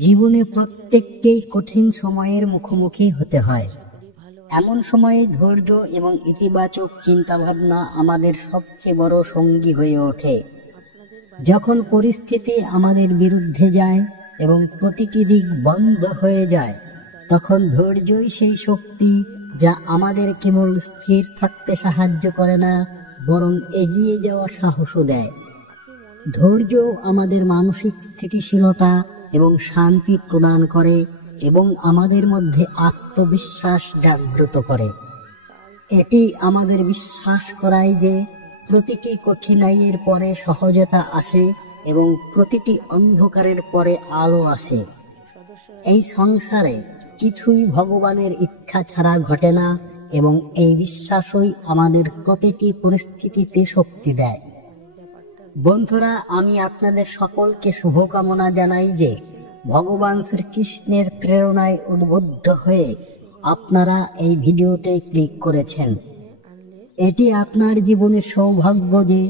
জীবনে প্রত্যেককেই কঠিন সময়ের মুখোমুখি হতে হয়। এমন সময়ে ধৈর্য এবং ইতিবাচক চিন্তাভাবনা আমাদের সবচেয়ে বড় সঙ্গী হয়ে ওঠে। যখন পরিস্থিতি আমাদের বিরুদ্ধে যায় এবং প্রতিটি দিক বন্ধ হয়ে যায়, তখন ধৈর্যই সেই শক্তি যা আমাদের কেবল স্থির থাকতে সাহায্য করে না, বরং এগিয়ে যাওয়ার সাহসও দেয়। ধৈর্য আমাদের মানসিক স্থিতিশীলতা এবং শান্তি প্রদান করে এবং আমাদের মধ্যে আত্মবিশ্বাস জাগ্রত করে। এটি আমাদের বিশ্বাস করায় যে প্রতিটি কঠিনাইয়ের পরে সহজতা আসে এবং প্রতিটি অন্ধকারের পরে আলো আসে। এই সংসারে কিছুই ভগবানের ইচ্ছা ছাড়া ঘটে না এবং এই বিশ্বাসই আমাদের প্রতিটি পরিস্থিতিতে শক্তি দেয়। বন্ধুরা, আমি আপনাদের সকলকে শুভকামনা জানাই যে ভগবান শ্রীকৃষ্ণের প্রেরণায় উদ্বুদ্ধ হয়ে আপনারা এই ভিডিওতে ক্লিক করেছেন। এটি আপনার জীবনের সৌভাগ্য যে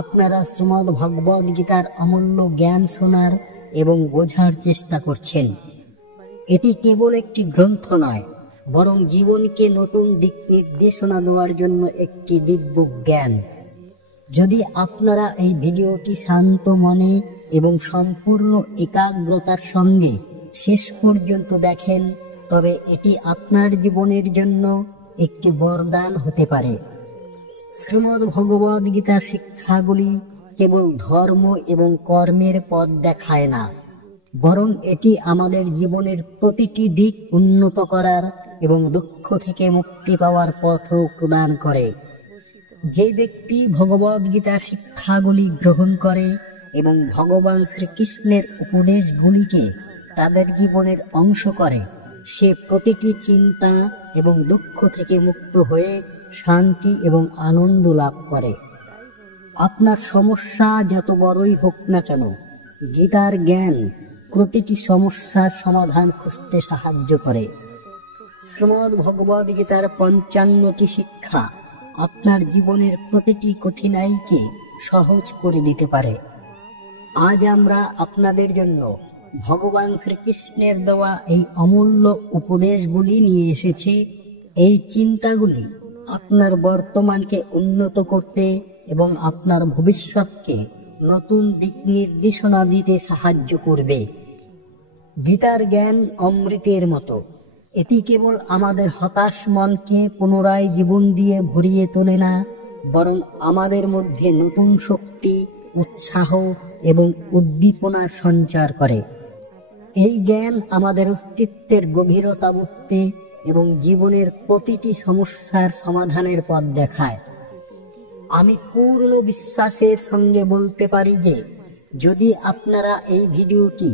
আপনারা শ্রীমদ্ ভগবদ গীতার অমূল্য জ্ঞান শোনার এবং বোঝার চেষ্টা করছেন। এটি কেবল একটি গ্রন্থ নয়, বরং জীবনকে নতুন দিক নির্দেশনা দেওয়ার জন্য একটি দিব্য জ্ঞান। যদি আপনারা এই ভিডিওটি শান্ত মনে এবং সম্পূর্ণ একাগ্রতার সঙ্গে শেষ পর্যন্ত দেখেন, তবে এটি আপনার জীবনের জন্য একটি বরদান হতে পারে। শ্রীমদ্ ভগবদ গীতার শিক্ষাগুলি কেবল ধর্ম এবং কর্মের পথ দেখায় না, বরং এটি আমাদের জীবনের প্রতিটি দিক উন্নত করার এবং দুঃখ থেকে মুক্তি পাওয়ার পথও প্রদান করে। যে ব্যক্তি ভগবদ গীতার শিক্ষাগুলি গ্রহণ করে এবং ভগবান শ্রীকৃষ্ণের উপদেশগুলিকে তাদের জীবনের অংশ করে, সে প্রতিটি চিন্তা এবং দুঃখ থেকে মুক্ত হয়ে শান্তি এবং আনন্দ লাভ করে। আপনার সমস্যা যত বড়ই হোক না কেন, গীতার জ্ঞান প্রতিটি সমস্যার সমাধান খুঁজতে সাহায্য করে। শ্রীমদ্ ভগবদ গীতার ৫৫টি শিক্ষা আপনার জীবনের প্রতিটি কঠিনাইকে সহজ করে দিতে পারে। আজ আমরা আপনাদের জন্য ভগবান শ্রীকৃষ্ণের দেওয়া এই অমূল্য উপদেশগুলি নিয়ে এসেছি। এই চিন্তাগুলি আপনার বর্তমানকে উন্নত করতে এবং আপনার ভবিষ্যৎকে নতুন দিক নির্দেশনা দিতে সাহায্য করবে। গীতার জ্ঞান অমৃতের মতো। এটি কেবল আমাদের হতাশ মনকে পুনরায় জীবন দিয়ে ভরিয়ে তোলে না, বরং আমাদের মধ্যে নতুন শক্তি, উৎসাহ এবং উদ্দীপনার সঞ্চার করে। এই জ্ঞান আমাদের অস্তিত্বের গভীরতা বুঝতে এবং জীবনের প্রতিটি সমস্যার সমাধানের পথ দেখায়। আমি পূর্ণ বিশ্বাসের সঙ্গে বলতে পারি যে যদি আপনারা এই ভিডিওটি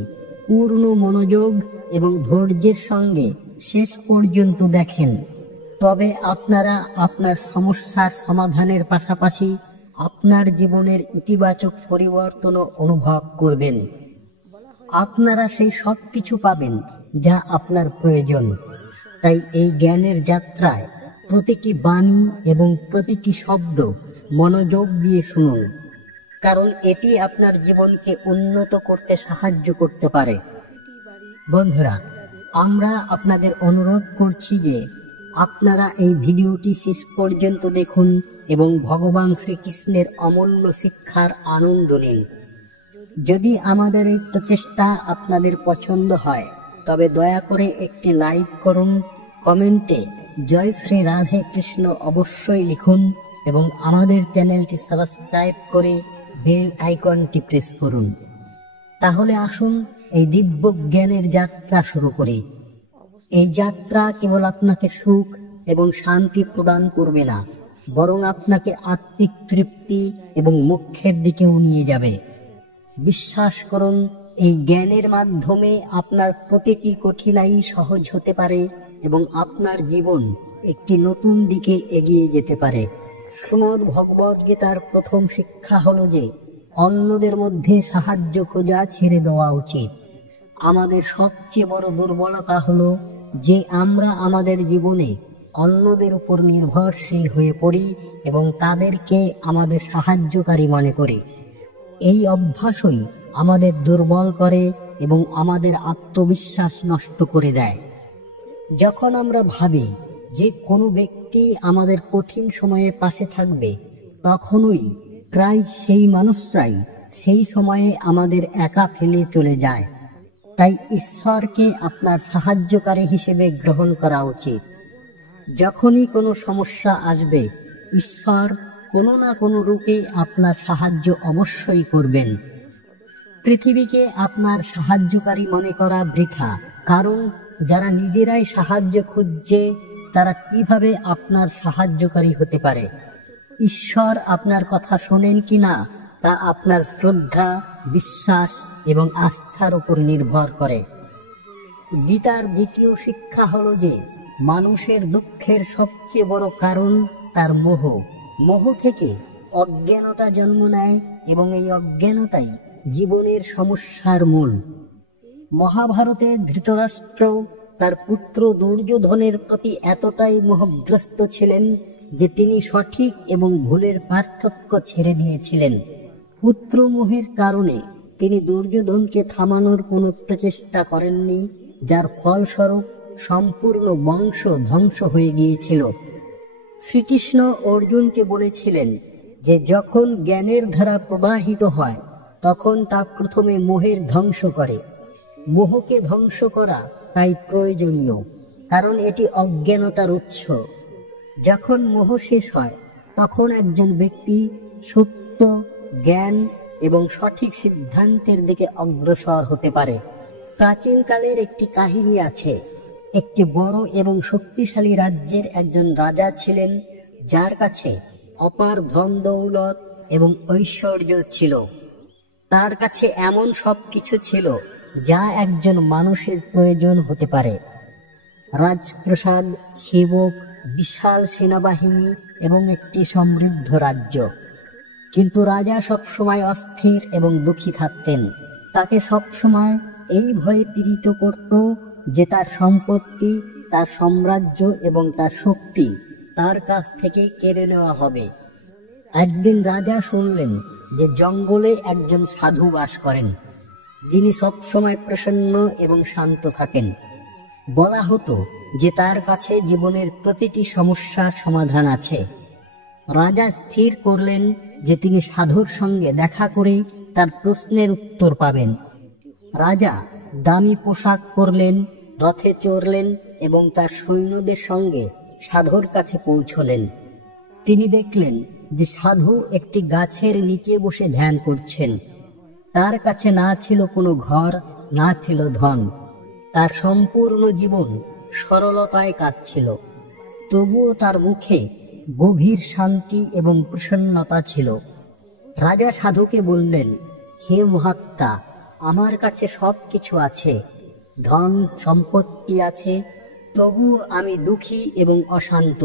পূর্ণ মনোযোগ এবং ধৈর্যের সঙ্গে শেষ পর্যন্ত দেখেন, তবে আপনারা আপনার সমস্যার সমাধানের পাশাপাশি আপনার জীবনের ইতিবাচক পরিবর্তনও অনুভব করবেন। আপনারা সেই সব কিছু পাবেন যা আপনার প্রয়োজন। তাই এই জ্ঞানের যাত্রায় প্রতিটি বাণী এবং প্রতিটি শব্দ মনোযোগ দিয়ে শুনুন, কারণ এটি আপনার জীবনকে উন্নত করতে সাহায্য করতে পারে। বন্ধুরা, আমরা আপনাদের অনুরোধ করছি যে আপনারা এই ভিডিওটি শেষ পর্যন্ত দেখুন এবং ভগবান শ্রীকৃষ্ণের অমূল্য শিক্ষার আনন্দ নিন। যদি আমাদের এই প্রচেষ্টা আপনাদের পছন্দ হয়, তবে দয়া করে একটি লাইক করুন, কমেন্টে জয় শ্রী রাধে কৃষ্ণ অবশ্যই লিখুন এবং আমাদের চ্যানেলটি সাবস্ক্রাইব করে বেল আইকনটি প্রেস করুন। তাহলে আসুন এই দিব্য জ্ঞানের যাত্রা শুরু করি। এই যাত্রা কেবল আপনাকে সুখ এবং শান্তি প্রদান করবে না, বরং আপনাকে আত্মিক তৃপ্তি এবং মোক্ষের দিকেও নিয়ে যাবে। বিশ্বাস করুন, এই জ্ঞানের মাধ্যমে আপনার প্রতিটি কঠিনাই সহজ হতে পারে এবং আপনার জীবন একটি নতুন দিকে এগিয়ে যেতে পারে। শ্রীমদ্ ভগবদ গীতার প্রথম শিক্ষা হলো যে অন্যদের মধ্যে সাহায্য খোঁজা ছেড়ে দেওয়া উচিত। আমাদের সবচেয়ে বড় দুর্বলতা হলো যে আমরা আমাদের জীবনে অন্যদের উপর নির্ভরশীল হয়ে পড়ি এবং তাদেরকে আমাদের সাহায্যকারী মনে করি। এই অভ্যাসই আমাদের দুর্বল করে এবং আমাদের আত্মবিশ্বাস নষ্ট করে দেয়। যখন আমরা ভাবি যে কোনো ব্যক্তি আমাদের কঠিন সময়ে পাশে থাকবে, তখনই প্রায় সেই মানুষরাই সেই সময়ে আমাদের একা ফেলে চলে যায়। তাই ঈশ্বরকে আপনার সাহায্যকারী হিসেবে গ্রহণ করা উচিত। যখনই কোনো সমস্যা আসবে, ঈশ্বর কোনো না কোনো রূপে আপনার সাহায্য অবশ্যই করবেন। পৃথিবীকে আপনার সাহায্যকারী মনে করা বৃথা, কারণ যারা নিজেরাই সাহায্য খুঁজছে তারা কিভাবে আপনার সাহায্যকারী হতে পারে? ঈশ্বর আপনার কথা শোনেন কিনা তা আপনার শ্রদ্ধা, বিশ্বাস এবং আস্থার উপর নির্ভর করে। গীতার দ্বিতীয় শিক্ষা হলো যে মানুষের দুঃখের সবচেয়ে বড় কারণ তার মোহ। মোহ থেকে অজ্ঞানতা জন্ম নেয় এবং এই অজ্ঞানতাই জীবনের সমস্যার মূল। মহাভারতে ধৃতরাষ্ট্র তার পুত্র দুর্যোধনের প্রতি এতটাই মোহগ্রস্ত ছিলেন যে তিনি সঠিক এবং ভুলের পার্থক্য ছেড়ে দিয়েছিলেন। পুত্র মোহের কারণে তিনি দুর্যোধনকে থামানোর কোনো প্রচেষ্টা করেননি, যার ফলস্বরূপ সম্পূর্ণ বংশ ধ্বংস হয়ে গিয়েছিল। শ্রীকৃষ্ণ অর্জুনকে বলেছিলেন যে যখন জ্ঞানের ধারা প্রবাহিত হয় তখন তা প্রথমে মোহের ধ্বংস করে। মোহকে ধ্বংস করা তাই প্রয়োজনীয়, কারণ এটি অজ্ঞানতার উৎস। যখন মোহ শেষ হয় তখন একজন ব্যক্তি সত্য, জ্ঞান এবং সঠিক সিদ্ধান্তের দিকে অগ্রসর হতে পারে। প্রাচীনকালের একটি কাহিনী আছে। একটি বড় এবং শক্তিশালী রাজ্যের একজন রাজা ছিলেন, যার কাছে অপার ধন দৌলত এবং ঐশ্বর্য ছিল। তার কাছে এমন সব কিছু ছিল যা একজন মানুষের প্রয়োজন হতে পারে: রাজপ্রাসাদ, সেবক, বিশাল সেনাবাহিনী এবং একটি সমৃদ্ধ রাজ্য। কিন্তু রাজা সবসময় অস্থির এবং দুঃখী থাকতেন। তাকে সবসময় এই ভয়ে পীড়িত করত যে তার সম্পত্তি, তার সাম্রাজ্য এবং তার শক্তি তার কাছ থেকে কেড়ে নেওয়া হবে। একদিন রাজা শুনলেন যে জঙ্গলে একজন সাধু বাস করেন, যিনি সবসময় প্রসন্ন এবং শান্ত থাকেন। বলা হতো যে তার কাছে জীবনের প্রতিটি সমস্যার সমাধান আছে। রাজা স্থির করলেন যে তিনি সাধুর সঙ্গে দেখা করে তার প্রশ্নের উত্তর পাবেন। রাজা দামি পোশাক পরলেন, রথে চড়লেন এবং তার সৈন্যদের সঙ্গে সাধুর কাছে পৌঁছলেন। তিনি দেখলেন যে সাধু একটি গাছের নিচে বসে ধ্যান করছেন। তার কাছে না ছিল কোনো ঘর, না ছিল ধন। তার সম্পূর্ণ জীবন সরলতায় কাটছিল, তবুও তার মুখে গভীর শান্তি এবং প্রসন্নতা ছিল। রাজা সাধুকে বললেন, হে মহাত্মা, আমার কাছে সব কিছু আছে, ধন সম্পত্তি আছে, তবু আমি দুঃখী এবং অশান্ত।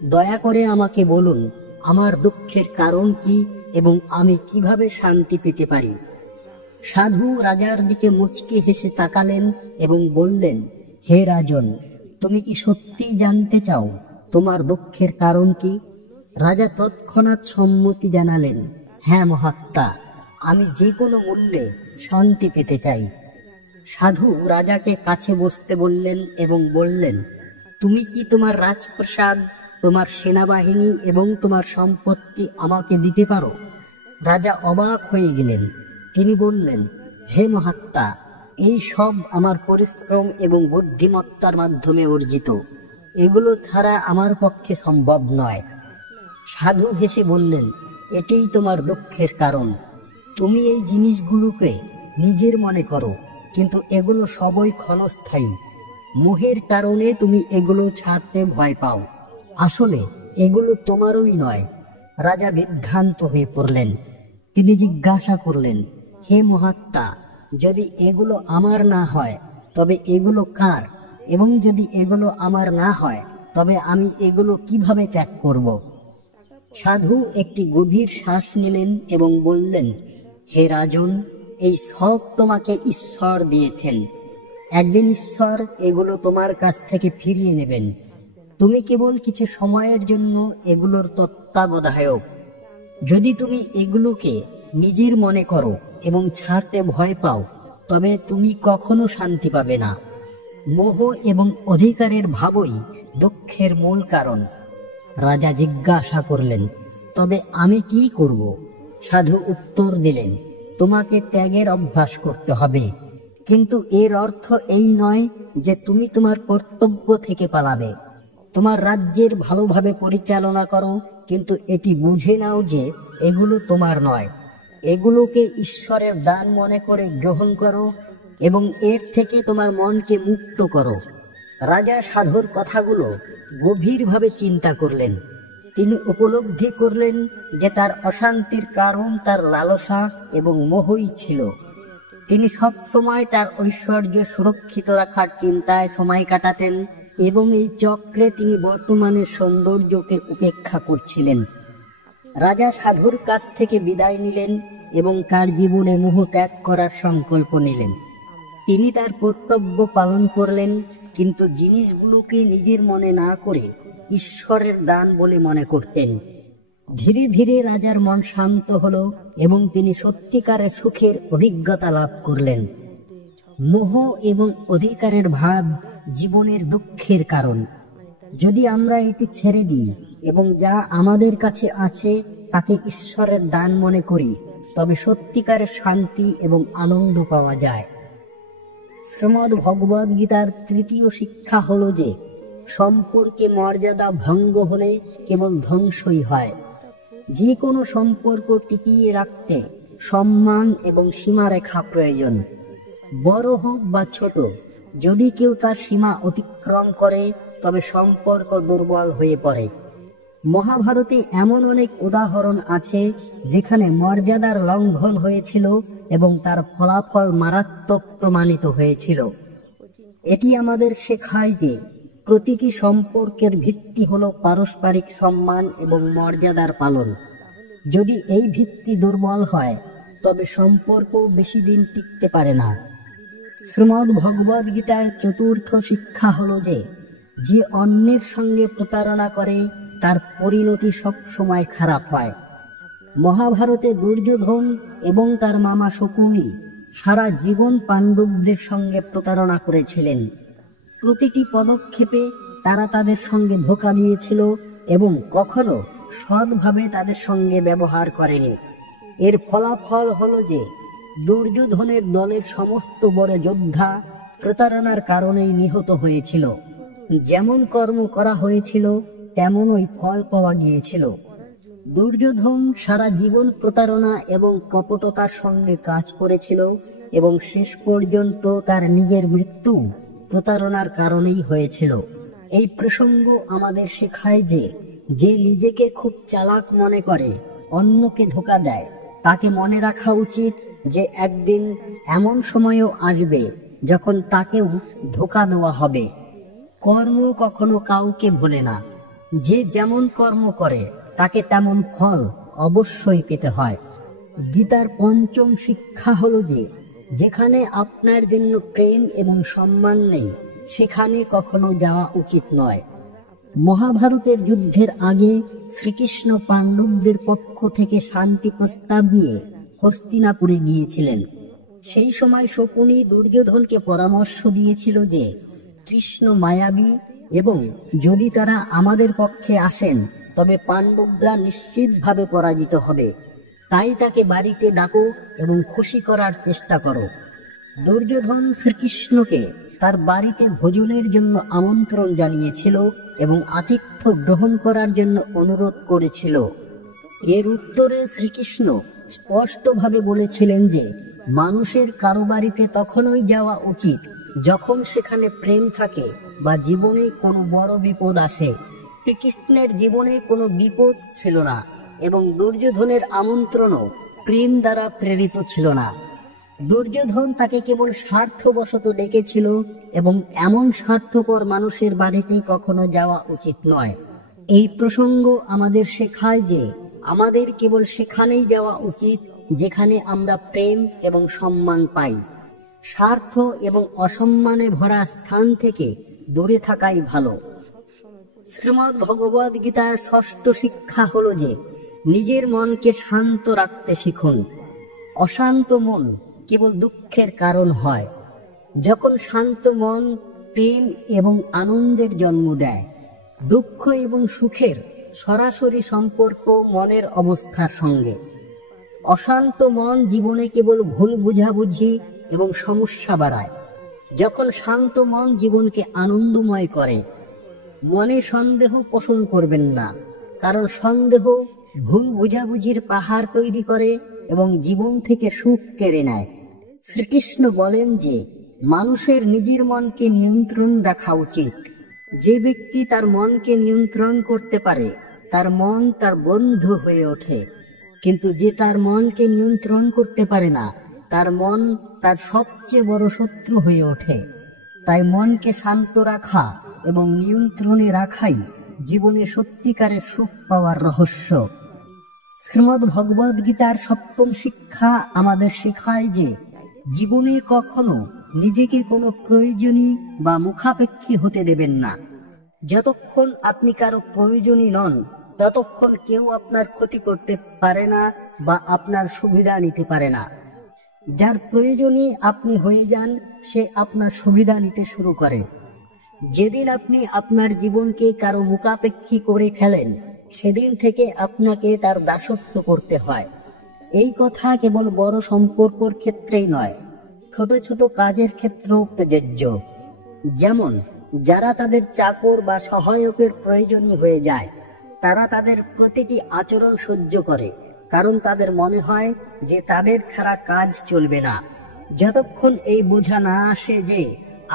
দয়া করে আমাকে বলুন আমার দুঃখের কারণ কি এবং আমি কিভাবে শান্তি পেতে পারি। সাধু রাজার দিকে মুচকি হেসে তাকালেন এবং বললেন, হে রাজন, তুমি কি সত্যিই জানতে চাও তোমার দুঃখের কারণ কি? রাজা তৎক্ষণাৎ সম্মতি জানালেন, হ্যাঁ মহাত্মা, আমি যে কোনো মূল্যে শান্তি পেতে চাই। সাধু রাজাকে কাছে বসতে বললেন এবং বললেন, তুমি কি তোমার রাজপ্রাসাদ, তোমার সেনাবাহিনী এবং তোমার সম্পত্তি আমাকে দিতে পারো? রাজা অবাক হয়ে গেলেন। তিনি বললেন, হে মহাত্মা, এই সব আমার পরিশ্রম এবং বুদ্ধিমত্তার মাধ্যমে অর্জিত। এগুলো ছাড়া আমার পক্ষে সম্ভব নয়। সাধু হেসে বললেন, এটাই তোমার দুঃখের কারণ। তুমি এই জিনিসগুলোকে নিজের মনে করো, কিন্তু এগুলো সবই ক্ষণস্থায়ী। মোহের কারণে তুমি এগুলো ছাড়তে ভয় পাও। আসলে এগুলো তোমারই নয়। রাজা বিভ্রান্ত হয়ে পড়লেন। তিনি জিজ্ঞাসা করলেন, হে মহাত্মা, যদি এগুলো আমার না হয় তবে এগুলো কার? এবং যদি এগুলো আমার না হয় তবে আমি এগুলো কিভাবে ত্যাগ করব? সাধু একটি গভীর শ্বাস নিলেন এবং বললেন, হে রাজন, এই সব তোমাকে ঈশ্বর দিয়েছেন। একদিন ঈশ্বর এগুলো তোমার কাছ থেকে ফিরিয়ে নেবেন। তুমি কেবল কিছু সময়ের জন্য এগুলোর তত্ত্বাবধায়ক। যদি তুমি এগুলোকে নিজের মনে করো এবং ছাড়তে ভয় পাও, তবে তুমি কখনো শান্তি পাবে না। মোহ এবং অধিকারের ভাবই দুঃখের মূল কারণ। রাজা জিজ্ঞাসা করলেন, তবে আমি কি করব? সাধু উত্তর দিলেন, তোমাকে ত্যাগের অভ্যাস করতে হবে, কিন্তু এর অর্থ এই নয় যে তুমি তোমার কর্তব্য থেকে পালাবে। তোমার রাজ্যের ভালোভাবে পরিচালনা করো, কিন্তু এটি বুঝে নাও যে এগুলো তোমার নয়। এগুলোকে ঈশ্বরের দান মনে করে গ্রহণ করো এবং এর থেকে তোমার মনকে মুক্ত করো। রাজা সাধুর কথাগুলো গভীরভাবে চিন্তা করলেন। তিনি উপলব্ধি করলেন যে তার অশান্তির কারণ তার লালসা এবং মোহই ছিল। তিনি সব সময় তার ঐশ্বর্য সুরক্ষিত রাখার চিন্তায় সময় কাটাতেন এবং এই চক্রে তিনি বর্তমানের সৌন্দর্যকে উপেক্ষা করছিলেন। রাজা সাধুর কাছ থেকে বিদায় নিলেন এবং তার জীবনে মোহ ত্যাগ করার সংকল্প নিলেন। তিনি তার কর্তব্য পালন করলেন, কিন্তু জিনিসগুলোকে নিজের মনে না করে ঈশ্বরের দান বলে মনে করতেন। ধীরে ধীরে রাজার মন শান্ত হলো এবং তিনি সত্যিকারের সুখের অভিজ্ঞতা লাভ করলেন। মোহ এবং অধিকারের ভাব জীবনের দুঃখের কারণ। যদি আমরা এটি ছেড়ে দিই এবং যা আমাদের কাছে আছে তাকে ঈশ্বরের দান মনে করি, তবে সত্যিকারের শান্তি এবং আনন্দ পাওয়া যায়। শ্রীমদ্ ভগবদ গীতার তৃতীয় শিক্ষা হলো যে সম্পর্কে মর্যাদা ভঙ্গ হলে কেবল ধ্বংসই হয়। যে কোনো সম্পর্ক টিকিয়ে রাখতে সম্মান এবং সীমারেখা প্রয়োজন। বড় হোক বা ছোট, যদি কেউ তার সীমা অতিক্রম করে তবে সম্পর্ক দুর্বল হয়ে পড়ে। মহাভারতে এমন অনেক উদাহরণ আছে যেখানে মর্যাদার লঙ্ঘন হয়েছিল এবং তার ফলাফল মারাত্মক প্রমাণিত হয়েছিল। এটি আমাদের শেখায় যে প্রতিটি সম্পর্কের ভিত্তি হলো পারস্পরিক সম্মান এবং মর্যাদার পালন। যদি এই ভিত্তি দুর্বল হয় তবে সম্পর্ক বেশি দিন টিকতে পারে না। শ্রীমদ্ ভগবদ গীতার চতুর্থ শিক্ষা হলো যে যে অন্যের সঙ্গে প্রতারণা করে তার পরিণতি সব সময় খারাপ হয়। মহাভারতে দুর্যোধন এবং তার মামা শকুনি সারা জীবন পাণ্ডবদের সঙ্গে প্রতারণা করেছিলেন। প্রতিটি পদক্ষেপে তারা তাদের সঙ্গে ধোঁকা দিয়েছিল এবং কখনো সৎভাবে তাদের সঙ্গে ব্যবহার করেনি। এর ফলাফল হলো যে দুর্যোধনের দলের সমস্ত বড় যোদ্ধা প্রতারণার কারণেই নিহত হয়েছিল। যেমন কর্ম করা হয়েছিল তেমনই ফল পাওয়া গিয়েছিল। দুর্যোধন সারা জীবন প্রতারণা এবং কপটতার সঙ্গে কাজ করেছিল এবং শেষ পর্যন্ত তার নিজের মৃত্যু প্রতারণার কারণেই হয়েছিল। এই প্রসঙ্গ আমাদের শেখায় যে যে নিজেকে খুব চালাক মনে করে অন্যকে ধোঁকা দেয়, তাকে মনে রাখা উচিত যে একদিন এমন সময়ও আসবে যখন তাকেও ধোঁকা দেওয়া হবে। কর্ম কখনো কাউকে ভোলে না। যে যেমন কর্ম করে তাকে তেমন ফল অবশ্যই পেতে হয়। গীতার পঞ্চম শিক্ষা হলো যে যেখানে আপনার জন্য প্রেম এবং সম্মান নেই সেখানে কখনো যাওয়া উচিত নয়। মহাভারতের যুদ্ধের আগে শ্রীকৃষ্ণ পাণ্ডবদের পক্ষ থেকে শান্তি প্রস্তাব নিয়ে হস্তিনাপুরে গিয়েছিলেন। সেই সময় শকুনি দুর্যোধনকে পরামর্শ দিয়েছিল যে কৃষ্ণ মায়াবী এবং যদি তারা আমাদের পক্ষে আসেন তবে পাণ্ডবরা নিশ্চিতভাবে পরাজিত হবে। তাই তাকে বাড়িতে ডাকো এবং খুশি করার চেষ্টা করো। দুর্যোধন শ্রীকৃষ্ণকে তার বাড়িতে ভোজনের জন্য আমন্ত্রণ জানিয়েছিল এবং আতিথ্য গ্রহণ করার জন্য অনুরোধ করেছিল। এর উত্তরে শ্রীকৃষ্ণ স্পষ্টভাবে বলেছিলেন যে মানুষের কারো বাড়িতে তখনই যাওয়া উচিত যখন সেখানে প্রেম থাকে বা জীবনে কোনো বড় বিপদ আসে। শ্রীকৃষ্ণের জীবনে কোনো বিপদ ছিল না এবং দুর্যোধনের আমন্ত্রণও প্রেম দ্বারা প্রেরিত ছিল না। দুর্যোধন তাকে কেবল স্বার্থবশত ডেকেছিল এবং এমন স্বার্থপর মানুষের বাড়িতে কখনো যাওয়া উচিত নয়। এই প্রসঙ্গ আমাদের শেখায় যে আমাদের কেবল সেখানেই যাওয়া উচিত যেখানে আমরা প্রেম এবং সম্মান পাই। স্বার্থ এবং অসম্মানে ভরা স্থান থেকে দূরে থাকাই ভালো। শ্রীমদ্ ভগবদ গীতার ষষ্ঠ শিক্ষা হলো যে নিজের মনকে শান্ত রাখতে শিখুন। অশান্ত মন কেবল দুঃখের কারণ হয়। যখন শান্ত মন প্রেম এবং আনন্দের জন্ম দেয়, দুঃখ এবং সুখের সরাসরি সম্পর্ক মনের অবস্থার সঙ্গে। অশান্ত মন জীবনে কেবল ভুল বুঝাবুঝি এবং সমস্যা বাড়ায়। যখন শান্ত মন জীবনকে আনন্দময় করে। মনে সন্দেহ পোষণ করবেন না, কারণ সন্দেহ ভুল বুঝাবুঝির পাহাড় তৈরি করে এবং জীবন থেকে সুখ কেড়ে নেয়। শ্রীকৃষ্ণ বলেন যে মানুষের নিজের মনকে নিয়ন্ত্রণ রাখা উচিত। যে ব্যক্তি তার মনকে নিয়ন্ত্রণ করতে পারে তার মন তার বন্ধু হয়ে ওঠে, কিন্তু যে তার মনকে নিয়ন্ত্রণ করতে পারে না তার মন তার সবচেয়ে বড় শত্রু হয়ে ওঠে। তাই মনকে শান্ত রাখা এবং নিয়ন্ত্রণে রাখাই জীবনে সত্যিকারের সুখ পাওয়ার রহস্য। শ্রীমদ্ ভগবদ গীতার 7ম শিক্ষা আমাদের শেখায় যে জীবনে কখনো নিজেকে কোনো প্রয়োজনী বা মুখাপেক্ষী হতে দেবেন না। যতক্ষণ আপনি কারো প্রয়োজনী নন ততক্ষণ কেউ আপনার ক্ষতি করতে পারে না বা আপনার সুবিধা নিতে পারে না। যার প্রয়োজনী আপনি হয়ে যান সে আপনার সুবিধা নিতে শুরু করে। যেদিন আপনি আপনার জীবনকে কারো মুখাপেক্ষী করে ফেলেন সেদিন থেকে আপনাকে তার দাসত্ব করতে হয়। এই কথা কেবল বড় সম্পর্কের ক্ষেত্রেই নয়, ছোট ছোট কাজের ক্ষেত্রেও প্রযোজ্য। যেমন যারা তাদের চাকর বা সহায়কের প্রয়োজনী হয়ে যায় তারা তাদের প্রতিটি আচরণ সহ্য করে, কারণ তাদের মনে হয় যে তাদের ছাড়া কাজ চলবে না। যতক্ষণ এই বোঝা না আসে যে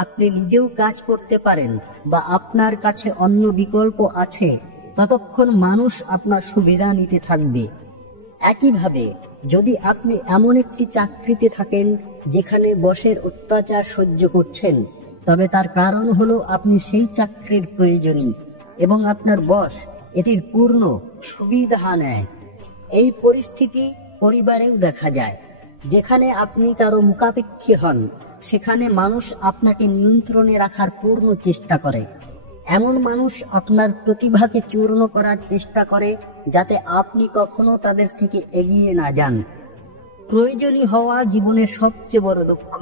আপনি নিজেও কাজ করতে পারেন বা আপনার কাছে অন্য বিকল্প আছে, ততক্ষণ মানুষ আপনার সুবিধা নিতে থাকবে। একইভাবে যদি আপনি এমন একটি চাকরিতে থাকেন যেখানে বসের অত্যাচার সহ্য করছেন, তবে তার কারণ হলো আপনি সেই চাকরির প্রয়োজনী এবং আপনার বস এটির পূর্ণ সুবিধা নেয়। এই পরিস্থিতি পরিবারেও দেখা যায়। যেখানে আপনি কারো মুখাপেক্ষী হন সেখানে মানুষ আপনাকে নিয়ন্ত্রণে রাখার পূর্ণ চেষ্টা করে। এমন মানুষ আপনার প্রতিভাকে চূর্ণ করার চেষ্টা করে যাতে আপনি কখনো তাদের থেকে এগিয়ে না যান। প্রয়োজনী হওয়া জীবনের সবচেয়ে বড় দুঃখ।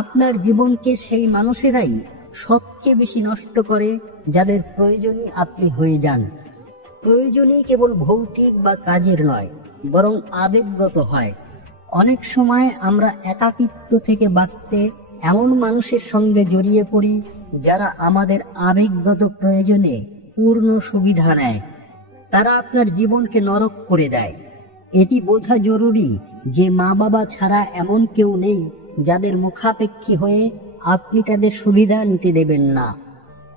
আপনার জীবনকে সেই মানুষেরাই সবচেয়ে বেশি নষ্ট করে যাদের প্রয়োজনী আপনি হয়ে যান। প্রয়োজনী কেবল ভৌতিক বা কাজের নয়, বরং আবেগগত হয়। অনেক সময় আমরা একাকিত্ব থেকে বাঁচতে এমন মানুষের সঙ্গে জড়িয়ে পড়ি যারা আমাদের আবেগগত প্রয়োজনে পূর্ণ সুবিধা নেয়। তারা আপনার জীবনকে নরক করে দেয়। এটি বোঝা জরুরি যে মা বাবা ছাড়া এমন কেউ নেই যাদের মুখাপেক্ষী হয়ে আপনি তাদের সুবিধা নিতে দেবেন না।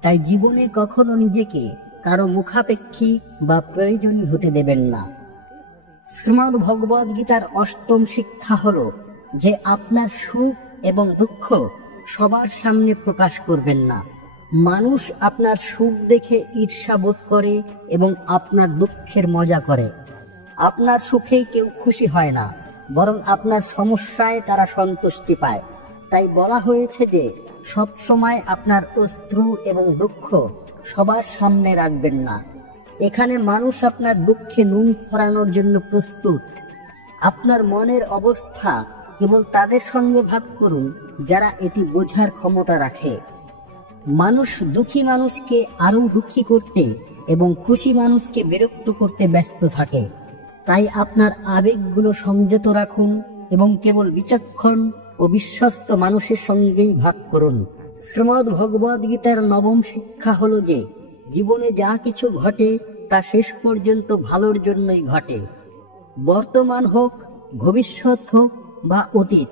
তাই জীবনে কখনো নিজেকে কারো মুখাপেক্ষী বা প্রয়োজনী হতে দেবেন না। শ্রীমদ্ ভগবদ গীতার 8ম শিক্ষা হলো যে আপনার সুখ এবং দুঃখ সবার সামনে প্রকাশ করবেন না। মানুষ আপনার সুখ দেখে ঈর্ষা বোধ করে এবং আপনার দুঃখের মজা করে। আপনার সুখেই কেউ খুশি হয় না, বরং আপনার সমস্যায় তারা সন্তুষ্টি পায়। তাই বলা হয়েছে যে সব সময় আপনার অশ্রু এবং দুঃখ সবার সামনে রাখবেন না। এখানে মানুষ আপনার দুঃখে নুন ফোড়ানোর জন্য প্রস্তুত। আপনার মনের অবস্থা কেবল তাদের সঙ্গে ভাগ করুন যারা এটি বোঝার ক্ষমতা রাখে। মানুষ দুঃখী মানুষকে আরো দুঃখী করতে এবং খুশি মানুষকে বিরক্ত করতে ব্যস্ত থাকে। তাই আপনার আবেগগুলো সংযত রাখুন এবং কেবল বিচক্ষণ ও বিশ্বস্ত মানুষের সঙ্গেই ভাগ করুন। শ্রীমদ্ ভগবদ গীতার 9ম শিক্ষা হলো যে জীবনে যা কিছু ঘটে তা শেষ পর্যন্ত ভালোর জন্যই ঘটে। বর্তমান হোক, ভবিষ্যৎ হোক বা অতীত,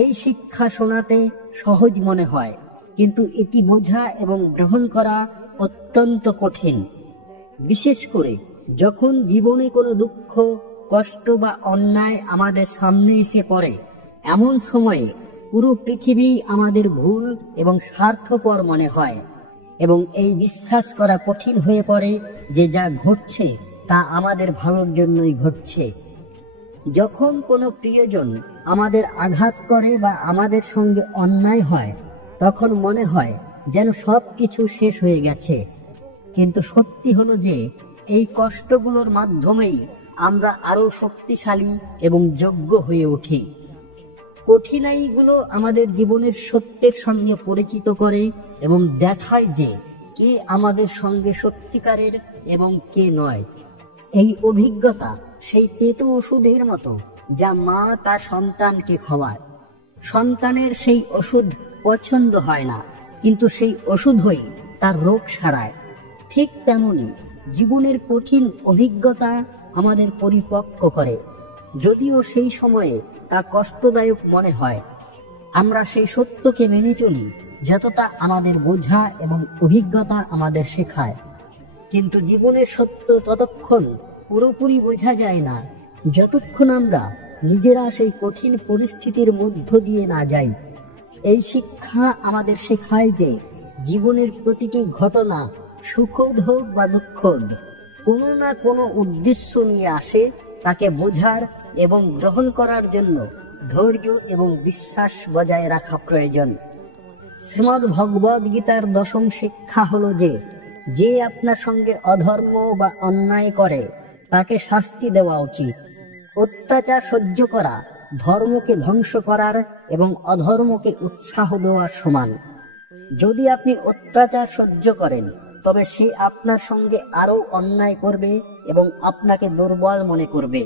এই শিক্ষা শোনাতে সহজ মনে হয়, কিন্তু এটি বোঝা এবং গ্রহণ করা অত্যন্ত কঠিন। বিশেষ করে যখন জীবনে কোনো দুঃখ, কষ্ট বা অন্যায় আমাদের সামনে এসে পড়ে, এমন সময়ে পুরো পৃথিবী আমাদের ভুল এবং স্বার্থপর মনে হয় এবং এই বিশ্বাস করা কঠিন হয়ে পড়ে যে যা ঘটছে তা আমাদের ভালোর জন্যই ঘটছে। যখন কোনো প্রিয়জন আমাদের আঘাত করে বা আমাদের সঙ্গে অন্যায় হয়, তখন মনে হয় যেন সবকিছু শেষ হয়ে গেছে। কিন্তু সত্যি হলো যে এই কষ্টগুলোর মাধ্যমেই আমরা আরো শক্তিশালী এবং যোগ্য হয়ে উঠি। কঠিনাইগুলো আমাদের জীবনের সত্যের সঙ্গে পরিচিত করে এবং দেখায় যে কে আমাদের সঙ্গে সত্যিকারের এবং কে নয়। এই অভিজ্ঞতা সেই তেতো ওষুধের মতো যা মা তার সন্তানকে খাওয়ায়। সন্তানের সেই ওষুধ পছন্দ হয় না, কিন্তু সেই ওষুধই তার রোগ সারায়। ঠিক তেমনি জীবনের কঠিন অভিজ্ঞতা আমাদের পরিপক্ক করে, যদিও সেই সময়ে তা কষ্টদায়ক মনে হয়। আমরা সেই সত্যকে মেনে চলি যতটা আমাদের বোঝা এবং অভিজ্ঞতা আমাদের শেখায়। কিন্তু জীবনের সত্য ততক্ষণ পুরোপুরি বোঝা যায় না যতক্ষণ আমরা নিজেরা সেই কঠিন পরিস্থিতির মধ্য দিয়ে না যাই। এই শিক্ষা আমাদের শেখায় যে জীবনের প্রতিটি ঘটনা, সুখদ হোক বা দুঃখদ, কোনো না কোনো উদ্দেশ্য নিয়ে আসে। তাকে বোঝার এবং গ্রহণ করার জন্য ধৈর্য এবং বিশ্বাস বজায় রাখা প্রয়োজন। শ্রীমদ্ ভগবদ গীতার 10ম শিক্ষা হলো যে আপনার সঙ্গে অধর্ম বা অন্যায় করে তাকে শাস্তি দেওয়া উচিত। অত্যাচার সহ্য করা ধর্মকে ধ্বংস করার এবং অধর্মকে উৎসাহ দেওয়ার সমান। যদি আপনি অত্যাচার সহ্য করেন, তবে সে আপনার সঙ্গে আরো অন্যায় করবে এবং আপনাকে দুর্বল মনে করবে।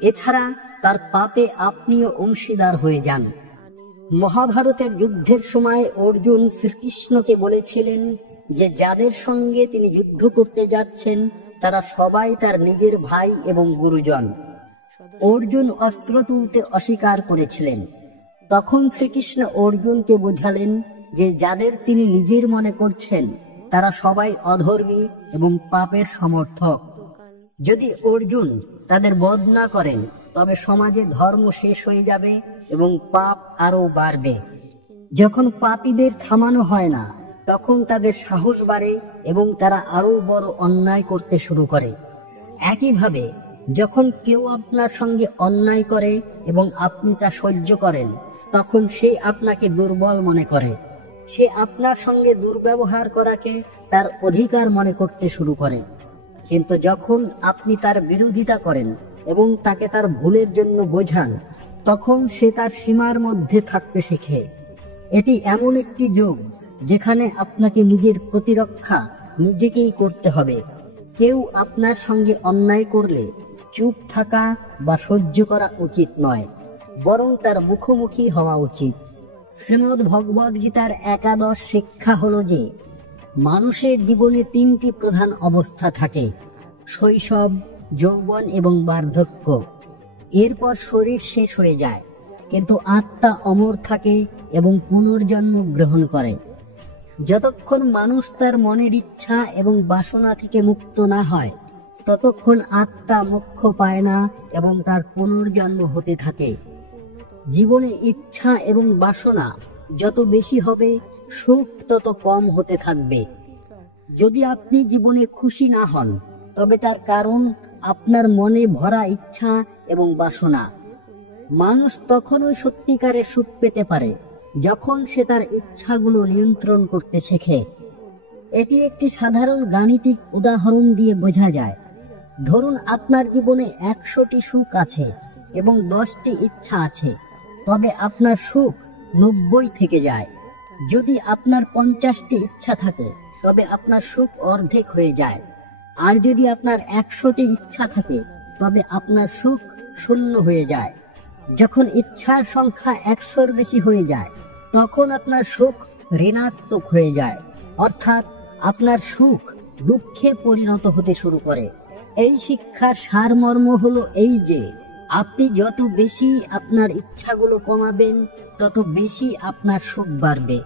এছাড়া তার পাপে আপনিও অংশীদার হয়ে যান। মহাভারতের যুদ্ধের সময় অর্জুন শ্রীকৃষ্ণকে বলেছিলেন যে যাদের সঙ্গে তিনি যুদ্ধ করতে যাচ্ছেন তারা সবাই তার নিজের ভাই এবং গুরুজন। অর্জুন অস্ত্র তুলতে অস্বীকার করেছিলেন। তখন শ্রীকৃষ্ণ অর্জুনকে বোঝালেন যে যাদের তিনি নিজের মনে করছেন তারা সবাই অধর্মী এবং পাপের সমর্থক। যদি অর্জুন তাদের বধ না করেন, তবে সমাজে ধর্ম শেষ হয়ে যাবে এবং পাপ আরো বাড়বে। যখন পাপীদের থামানো হয় না, তখন তাদের সাহস বাড়ে এবং তারা আরো বড় অন্যায় করতে শুরু করে। একইভাবে যখন কেউ আপনার সঙ্গে অন্যায় করে এবং আপনি তা সহ্য করেন, তখন সে আপনাকে দুর্বল মনে করে। সে আপনার সঙ্গে দুর্ব্যবহার করাকে তার অধিকার মনে করতে শুরু করে। কিন্তু যখন আপনি তার বিরোধিতা করেন এবং তাকে তার ভুলের জন্য বোঝান, তখন সে তার সীমার মধ্যে থাকতে শেখে। এটি এমন একটি যুগ যেখানে আপনাকে নিজের প্রতিরক্ষা নিজেকেই করতে হবে। কেউ আপনার সঙ্গে অন্যায় করলে চুপ থাকা বা সহ্য করা উচিত নয়, বরং তার মুখোমুখি হওয়া উচিত। শ্রীমদ্ ভগবদ গীতার 11 শিক্ষা হলো যে মানুষের জীবনে 3টি প্রধান অবস্থা থাকে: শৈশব, যৌবন এবং বার্ধক্য। এরপর শরীর শেষ হয়ে যায়, কিন্তু আত্মা অমর থাকে এবং পুনর্জন্ম গ্রহণ করে। যতক্ষণ মানুষ তার মনের ইচ্ছা এবং বাসনা থেকে মুক্ত না হয়, ততক্ষণ আত্মা মোক্ষ পায় না এবং তার পুনর্জন্ম হতে থাকে। জীবনে ইচ্ছা এবং বাসনা যত বেশি হবে, সুখ তত কম হতে থাকবে। যদি আপনি জীবনে খুশি না হন, তবে তার কারণ আপনার মনে ভরা ইচ্ছা এবং বাসনা। মানুষ তখনই সত্যিকারের সুখ পেতে পারে যখন সে তার ইচ্ছাগুলো নিয়ন্ত্রণ করতে শেখে। এটি একটি সাধারণ গাণিতিক উদাহরণ দিয়ে বোঝা যায়। ধরুন আপনার জীবনে 100টি সুখ আছে এবং 10টি ইচ্ছা আছে, তবে আপনার সুখ 90 থেকে যায়। যদি আপনার 50টি ইচ্ছা থাকে, তবে আপনার সুখ অর্ধেক হয়ে যায়। আর যদি আপনার 100টি ইচ্ছা থাকে, তবে আপনার সুখ 0 হয়ে যায়। যখন ইচ্ছার সংখ্যা 100-র বেশি হয়ে যায়, তখন আপনার সুখ ঋণাত্মক হয়ে যায়, অর্থাৎ আপনার সুখ দুঃখে পরিণত হতে শুরু করে। এই শিক্ষার সারমর্ম হলো এই যে আপনি যত বেশি আপনার ইচ্ছাগুলো কমাবেন, তত বেশি আপনার সুখ বাড়বে।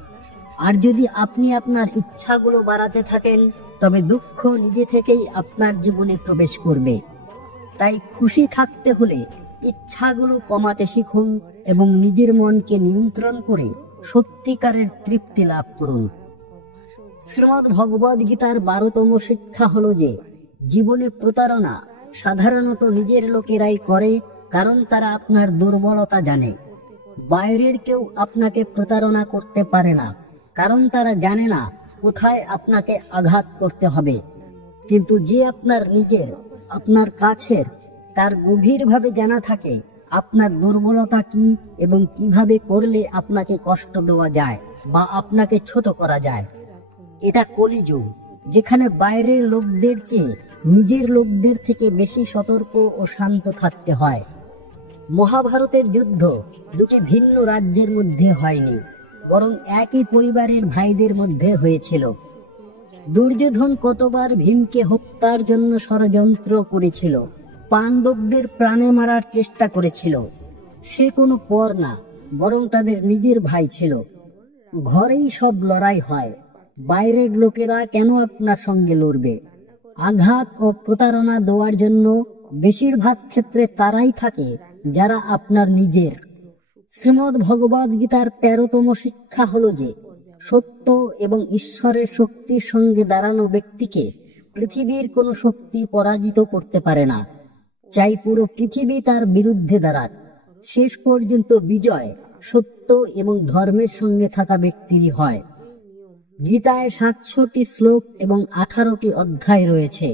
আর যদি আপনি আপনার ইচ্ছাগুলো বাড়াতে থাকেন, তবে দুঃখ নিজে থেকেই আপনার জীবনে প্রবেশ করবে। তাই খুশি থাকতে হলে ইচ্ছাগুলো কমাতে শিখুন এবং নিজের মনকে নিয়ন্ত্রণ করে সত্যিকারের তৃপ্তি লাভ করুন। শ্রীমদ্ ভগবদ গীতার 12তম শিক্ষা হলো যে জীবনে প্রতারণা সাধারণত নিজের লোকেরাই করে, কারণ তারা আপনার দুর্বলতা জানে। বাইরের কেউ আপনাকে প্রতারণা করতে পারে না, কারণ তারা জানে না কোথায় আপনাকে আঘাত করতে হবে। কিন্তু যে আপনার নিজের, আপনার কাছের, তার গভীরভাবে জানা থাকে আপনার দুর্বলতা কি এবং কিভাবে করলে আপনাকে কষ্ট দেওয়া যায় বা আপনাকে ছোট করা যায়। এটা কলিযুগ, যেখানে বাইরের লোকদের চেয়ে নিজের লোকদের থেকে বেশি সতর্ক ও শান্ত থাকতে হয়। মহাভারতের যুদ্ধ দুটি ভিন্ন রাজ্যের মধ্যে হয়নি, বরং একই পরিবারের ভাইদের মধ্যে হয়েছিল। দুর্যোধন কতবার ভীমকে হত্যার জন্য ষড়যন্ত্র করেছিল, পাণ্ডবদের প্রাণে মারার চেষ্টা করেছিল। সে কোনো পর না, বরং তাদের নিজের ভাই ছিল। ঘরেই সব লড়াই হয়, বাইরের লোকেরা কেন আপনার সঙ্গে লড়বে? আঘাত ও প্রতারণা দেওয়ার জন্য বেশিরভাগ ক্ষেত্রে তারাই থাকে যারা আপনার নিজের। শ্রীমদ্ ভগবদ গীতার 13তম শিক্ষা হলো যে সত্য এবং ঈশ্বরের শক্তির সঙ্গে দাঁড়ানো ব্যক্তিকে পৃথিবীর কোনো শক্তি পরাজিত করতে পারে না। চাই পুরো পৃথিবী তার বিরুদ্ধে দাঁড়াক, শেষ পর্যন্ত বিজয় সত্য এবং ধর্মের সঙ্গে থাকা ব্যক্তিরই হয়। গীতায় 700টি শ্লোক এবং 18টি অধ্যায় রয়েছে।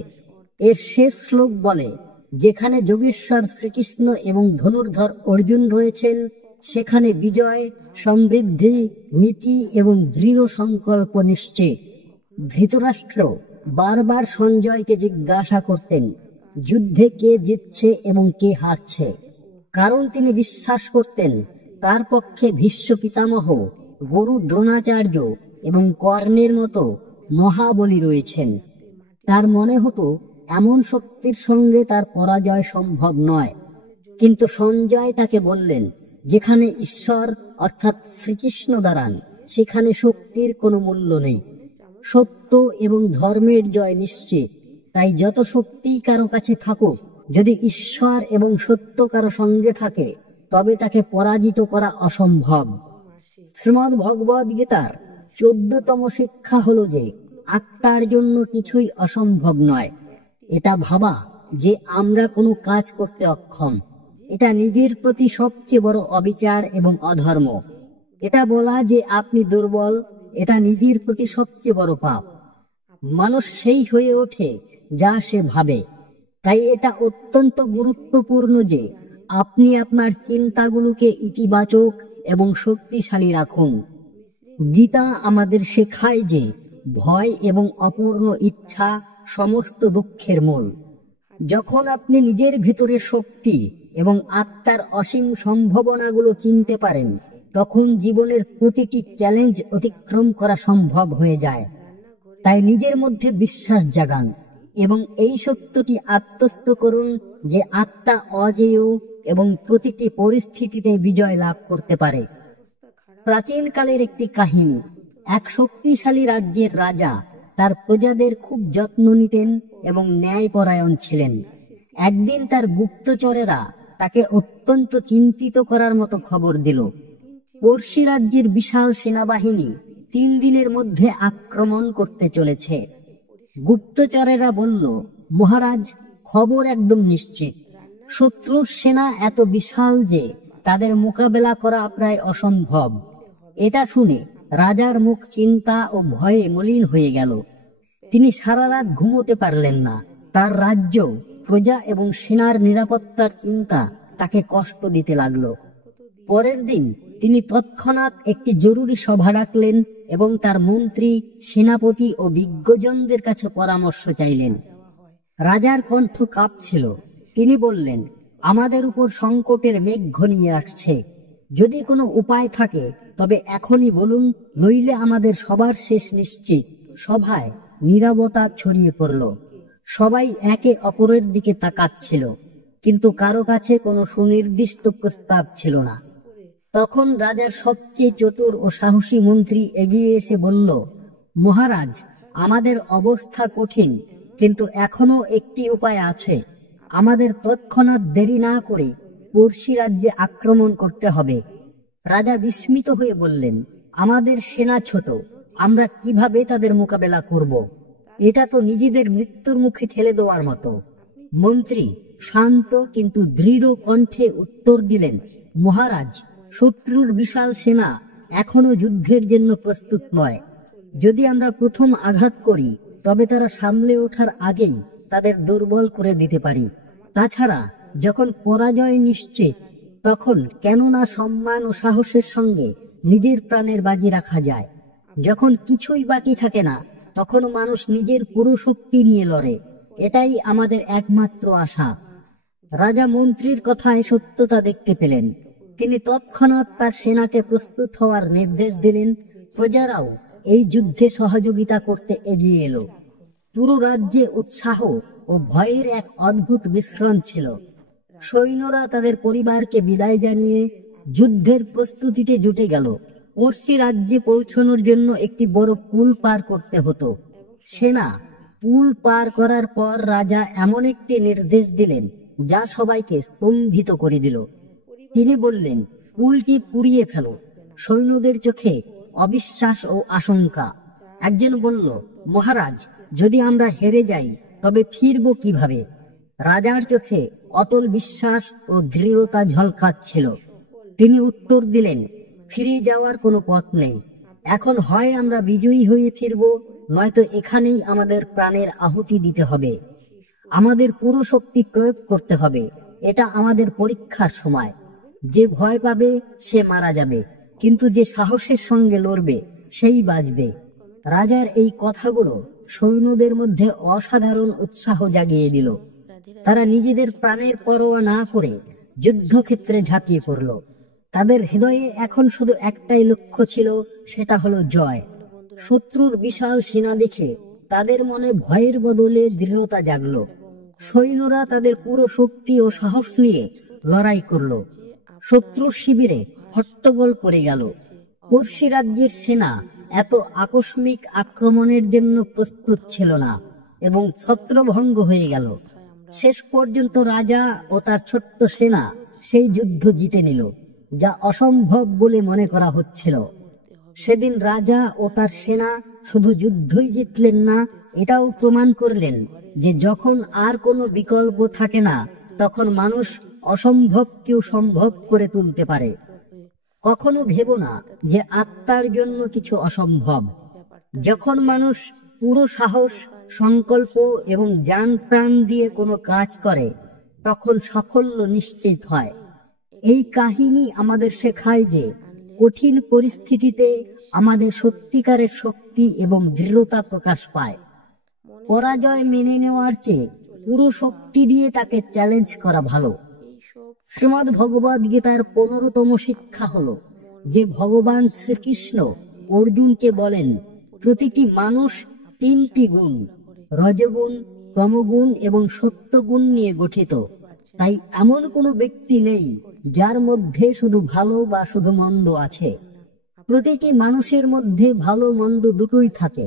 এর শেষ শ্লোক বলে, যেখানে যোগেশ্বর শ্রীকৃষ্ণ এবং ধনুর্ধর অর্জুন রয়েছেন, সেখানে বিজয়, সমৃদ্ধি, নীতি এবং দৃঢ় সংকল্প নিশ্চিত। ধৃতরাষ্ট্র বারবার সঞ্জয়কে জিজ্ঞাসা করতেন, যুদ্ধে কে জিতছে এবং কে হারছে, কারণ তিনি বিশ্বাস করতেন তার পক্ষে ভীষ্ম পিতামহ, গুরু দ্রোণাচার্য এবং কর্ণের মতো মহাবলী রয়েছেন। তার মনে হতো এমন শক্তির সঙ্গে তার পরাজয় সম্ভব নয়। কিন্তু সঞ্জয় তাকে বললেন, যেখানে ঈশ্বর অর্থাৎ শ্রীকৃষ্ণ দাঁড়ান, সেখানে শক্তির কোনো মূল্য নেই। সত্য এবং ধর্মের জয় নিশ্চিত। তাই যত শক্তি কারো কাছে থাকুক, যদি ঈশ্বর এবং সত্য কারো সঙ্গে থাকে, তবে তাকে পরাজিত করা অসম্ভব। শ্রীমদ্ ভগবদ গীতার 14তম শিক্ষা হলো যে আত্মার জন্য কিছুই অসম্ভব নয়। এটা ভাবা যে আমরা কোনো কাজ করতে অক্ষম, এটা নিজের প্রতি সবচেয়ে বড় অবিচার এবং অধর্ম। এটা বলা যে আপনি দুর্বল, এটা নিজের প্রতি সবচেয়ে বড় পাপ। মানুষ সেই হয়ে ওঠে যা সে ভাবে। তাই এটা অত্যন্ত গুরুত্বপূর্ণ যে আপনি আপনার চিন্তাগুলোকে ইতিবাচক এবং শক্তিশালী রাখুন। গীতা আমাদের শেখায় যে ভয় এবং অপূর্ণ ইচ্ছা সমস্ত দুঃখের মূল। যখন আপনি নিজের ভিতরে শক্তি এবং আত্মার অসীম সম্ভাবনাগুলো চিনতে পারেন, তখন জীবনের প্রতিটি চ্যালেঞ্জ অতিক্রম করা সম্ভব হয়ে যায়। তাই নিজের মধ্যে বিশ্বাস জাগান এবং এই সত্যটি আত্মস্থ করুন যে আত্মা অজেয় এবং প্রতিটি পরিস্থিতিতে বিজয় লাভ করতে পারে। প্রাচীনকালের একটি কাহিনী। এক শক্তিশালী রাজ্যের রাজা তার প্রজাদের খুব যত্ন নিতেন এবং ন্যায়পরায়ণ ছিলেন। একদিন তার গুপ্তচরেরা তাকে অত্যন্ত চিন্তিত করার মতো খবর দিল, পড়শি রাজ্যের বিশাল সেনাবাহিনী 3 দিনের মধ্যে আক্রমণ করতে চলেছে। গুপ্তচরেরা বলল, মহারাজ, খবর একদম নিশ্চিত। শত্রুর সেনা এত বিশাল যে তাদের মোকাবেলা করা প্রায় অসম্ভব। এটা শুনে রাজার মুখ চিন্তা ও ভয়ে মলিন হয়ে গেল। তিনি সারা রাত ঘুমোতে পারলেন না। তার রাজ্য, প্রজা এবং সেনার নিরাপত্তার চিন্তা তাকে কষ্ট দিতে লাগলো। পরের দিন তিনি তৎক্ষণাৎ একটি জরুরি সভা ডাকলেন এবং তার মন্ত্রী, সেনাপতি ও বিজ্ঞজনদের কাছে পরামর্শ চাইলেন। রাজার কণ্ঠ কাঁপছিল। তিনি বললেন, আমাদের উপর সংকটের মেঘ ঘনিয়ে আসছে। যদি কোনো উপায় থাকে তবে এখনই বলুন, নইলে আমাদের সবার শেষ নিশ্চিত। সভায় নীরবতা ছড়িয়ে পড়ল। সবাই একে অপরের দিকে তাকাচ্ছিল, কিন্তু কারো কাছে কোনো সুনির্দিষ্ট প্রস্তাব ছিল না। তখন রাজার সবচেয়ে চতুর ও সাহসী মন্ত্রী এগিয়ে এসে বলল, মহারাজ, আমাদের অবস্থা কঠিন, কিন্তু এখনো একটি উপায় আছে। আমাদের তৎক্ষণাৎ দেরি না করে পড়শি রাজ্যে আক্রমণ করতে হবে। রাজা বিস্মিত হয়ে বললেন, আমাদের সেনা ছোট, আমরা কিভাবে তাদের মোকাবেলা করব? এটা তো নিজেদের মৃত্যুর মুখে ঠেলে দেওয়ার মতো। মন্ত্রী শান্ত কিন্তু দৃঢ় কণ্ঠে উত্তর দিলেন, মহারাজ, শত্রুর বিশাল সেনা এখনো যুদ্ধের জন্য প্রস্তুত নয়। যদি আমরা প্রথম আঘাত করি, তবে তারা সামলে ওঠার আগেই তাদের দুর্বল করে দিতে পারি। তাছাড়া যখন পরাজয় নিশ্চিত, তখন কেননা সম্মান ও সাহসের সঙ্গে নিজের প্রাণের বাজি রাখা যায়। যখন কিছুই বাকি থাকে না, তখন মানুষ নিজের পুরো শক্তি নিয়ে লড়ে। এটাই আমাদের একমাত্র আশা। রাজা মন্ত্রীর কথায় সত্যতা দেখতে পেলেন। তিনি তৎক্ষণাৎ তার সেনাকে প্রস্তুত হওয়ার নির্দেশ দিলেন। প্রজারাও এই যুদ্ধে সহযোগিতা করতে এগিয়ে এলো। পুরো রাজ্যে উৎসাহ ও ভয়ের এক অদ্ভুত মিশ্রণ ছিল। সৈন্যরা তাদের পরিবারকে বিদায় জানিয়ে যুদ্ধের প্রস্তুতিতে জুটে গেল। পড়শি রাজ্যে পৌঁছানোর জন্য একটি বড় পুল পার করতে হতো। সেনা পুল পার করার পর রাজা এমন একটি নির্দেশ দিলেন যা সবাইকে স্তম্ভিত করে দিল। তিনি বললেন, পুলটি পুড়িয়ে ফেলো। সৈন্যদের চোখে অবিশ্বাস ও আশঙ্কা। একজন বলল, মহারাজ, যদি আমরা হেরে যাই তবে ফিরব কিভাবে? রাজার চোখে অটল বিশ্বাস ও দৃঢ়তা ঝলকাচ্ছিল। তিনি উত্তর দিলেন, ফিরে যাওয়ার কোনো পথ নেই। এখন হয় আমরা বিজয়ী হয়ে ফিরব, নয়তো এখানেই আমাদের প্রাণের আহুতি দিতে হবে। আমাদের পুরো শক্তি প্রয়োগ করতে হবে। এটা আমাদের পরীক্ষার সময়। যে ভয় পাবে সে মারা যাবে, কিন্তু যে সাহসের সঙ্গে লড়বে সেই বাঁচবে। রাজার এই কথাগুলো সৈন্যদের মধ্যে অসাধারণ উৎসাহ জাগিয়ে দিল। তারা নিজেদের প্রাণের পরোয়া না করে যুদ্ধক্ষেত্রে ঝাঁপিয়ে পড়ল। তাদের হৃদয়ে এখন শুধু একটাই লক্ষ্য ছিল, সেটা হলো জয়। শত্রুর বিশাল সেনা দেখে তাদের মনে ভয়ের বদলে দৃঢ়তা জাগল। সৈন্যরা তাদের পুরো শক্তি ও সাহস নিয়ে লড়াই করল। শত্রুর শিবিরে হট্টগোল পড়ে গেল। পড়শি রাজ্যের সেনা এত আকস্মিক আক্রমণের জন্য প্রস্তুত ছিল না এবং ছত্রভঙ্গ হয়ে গেল। শেষ পর্যন্ত রাজা ও তার ছোট্ট সেনা সেই যুদ্ধ জিতে নিল, যা অসম্ভব বলে মনে করা হচ্ছিল। সেদিন রাজা ও তার সেনা শুধু যুদ্ধই জিতলেন না, এটাও প্রমাণ করলেন যে যখন আর কোনো বিকল্প থাকে না, তখন মানুষ অসম্ভবকেও সম্ভব করে তুলতে পারে। কখনো ভেবো না যে আত্মার জন্য কিছু অসম্ভব। যখন মানুষ পুরো সাহস, সংকল্প এবং জান প্রাণ দিয়ে কোনো কাজ করে, তখন সাফল্য নিশ্চিত হয়। এই কাহিনী আমাদের শেখায় যে কঠিন পরিস্থিতিতে আমাদের সত্যিকারের শক্তি এবং দৃঢ়তা প্রকাশ পায়। পরাজয় মেনে নেওয়ার চেয়ে পুরো শক্তি দিয়ে তাকে চ্যালেঞ্জ করা ভালো। শ্রীমদ্ ভগবদ গীতার 15তম শিক্ষা হলো যে ভগবান শ্রীকৃষ্ণ অর্জুনকে বলেন, প্রতিটি মানুষ 3টি গুণ, রজগুণ, তমগুণ এবং সত্যগুণ নিয়ে গঠিত। তাই এমন কোনো ব্যক্তি নেই যার মধ্যে শুধু ভালো বা শুধু মন্দ আছে। প্রতিটি মানুষের মধ্যে ভালো মন্দ দুটোই থাকে।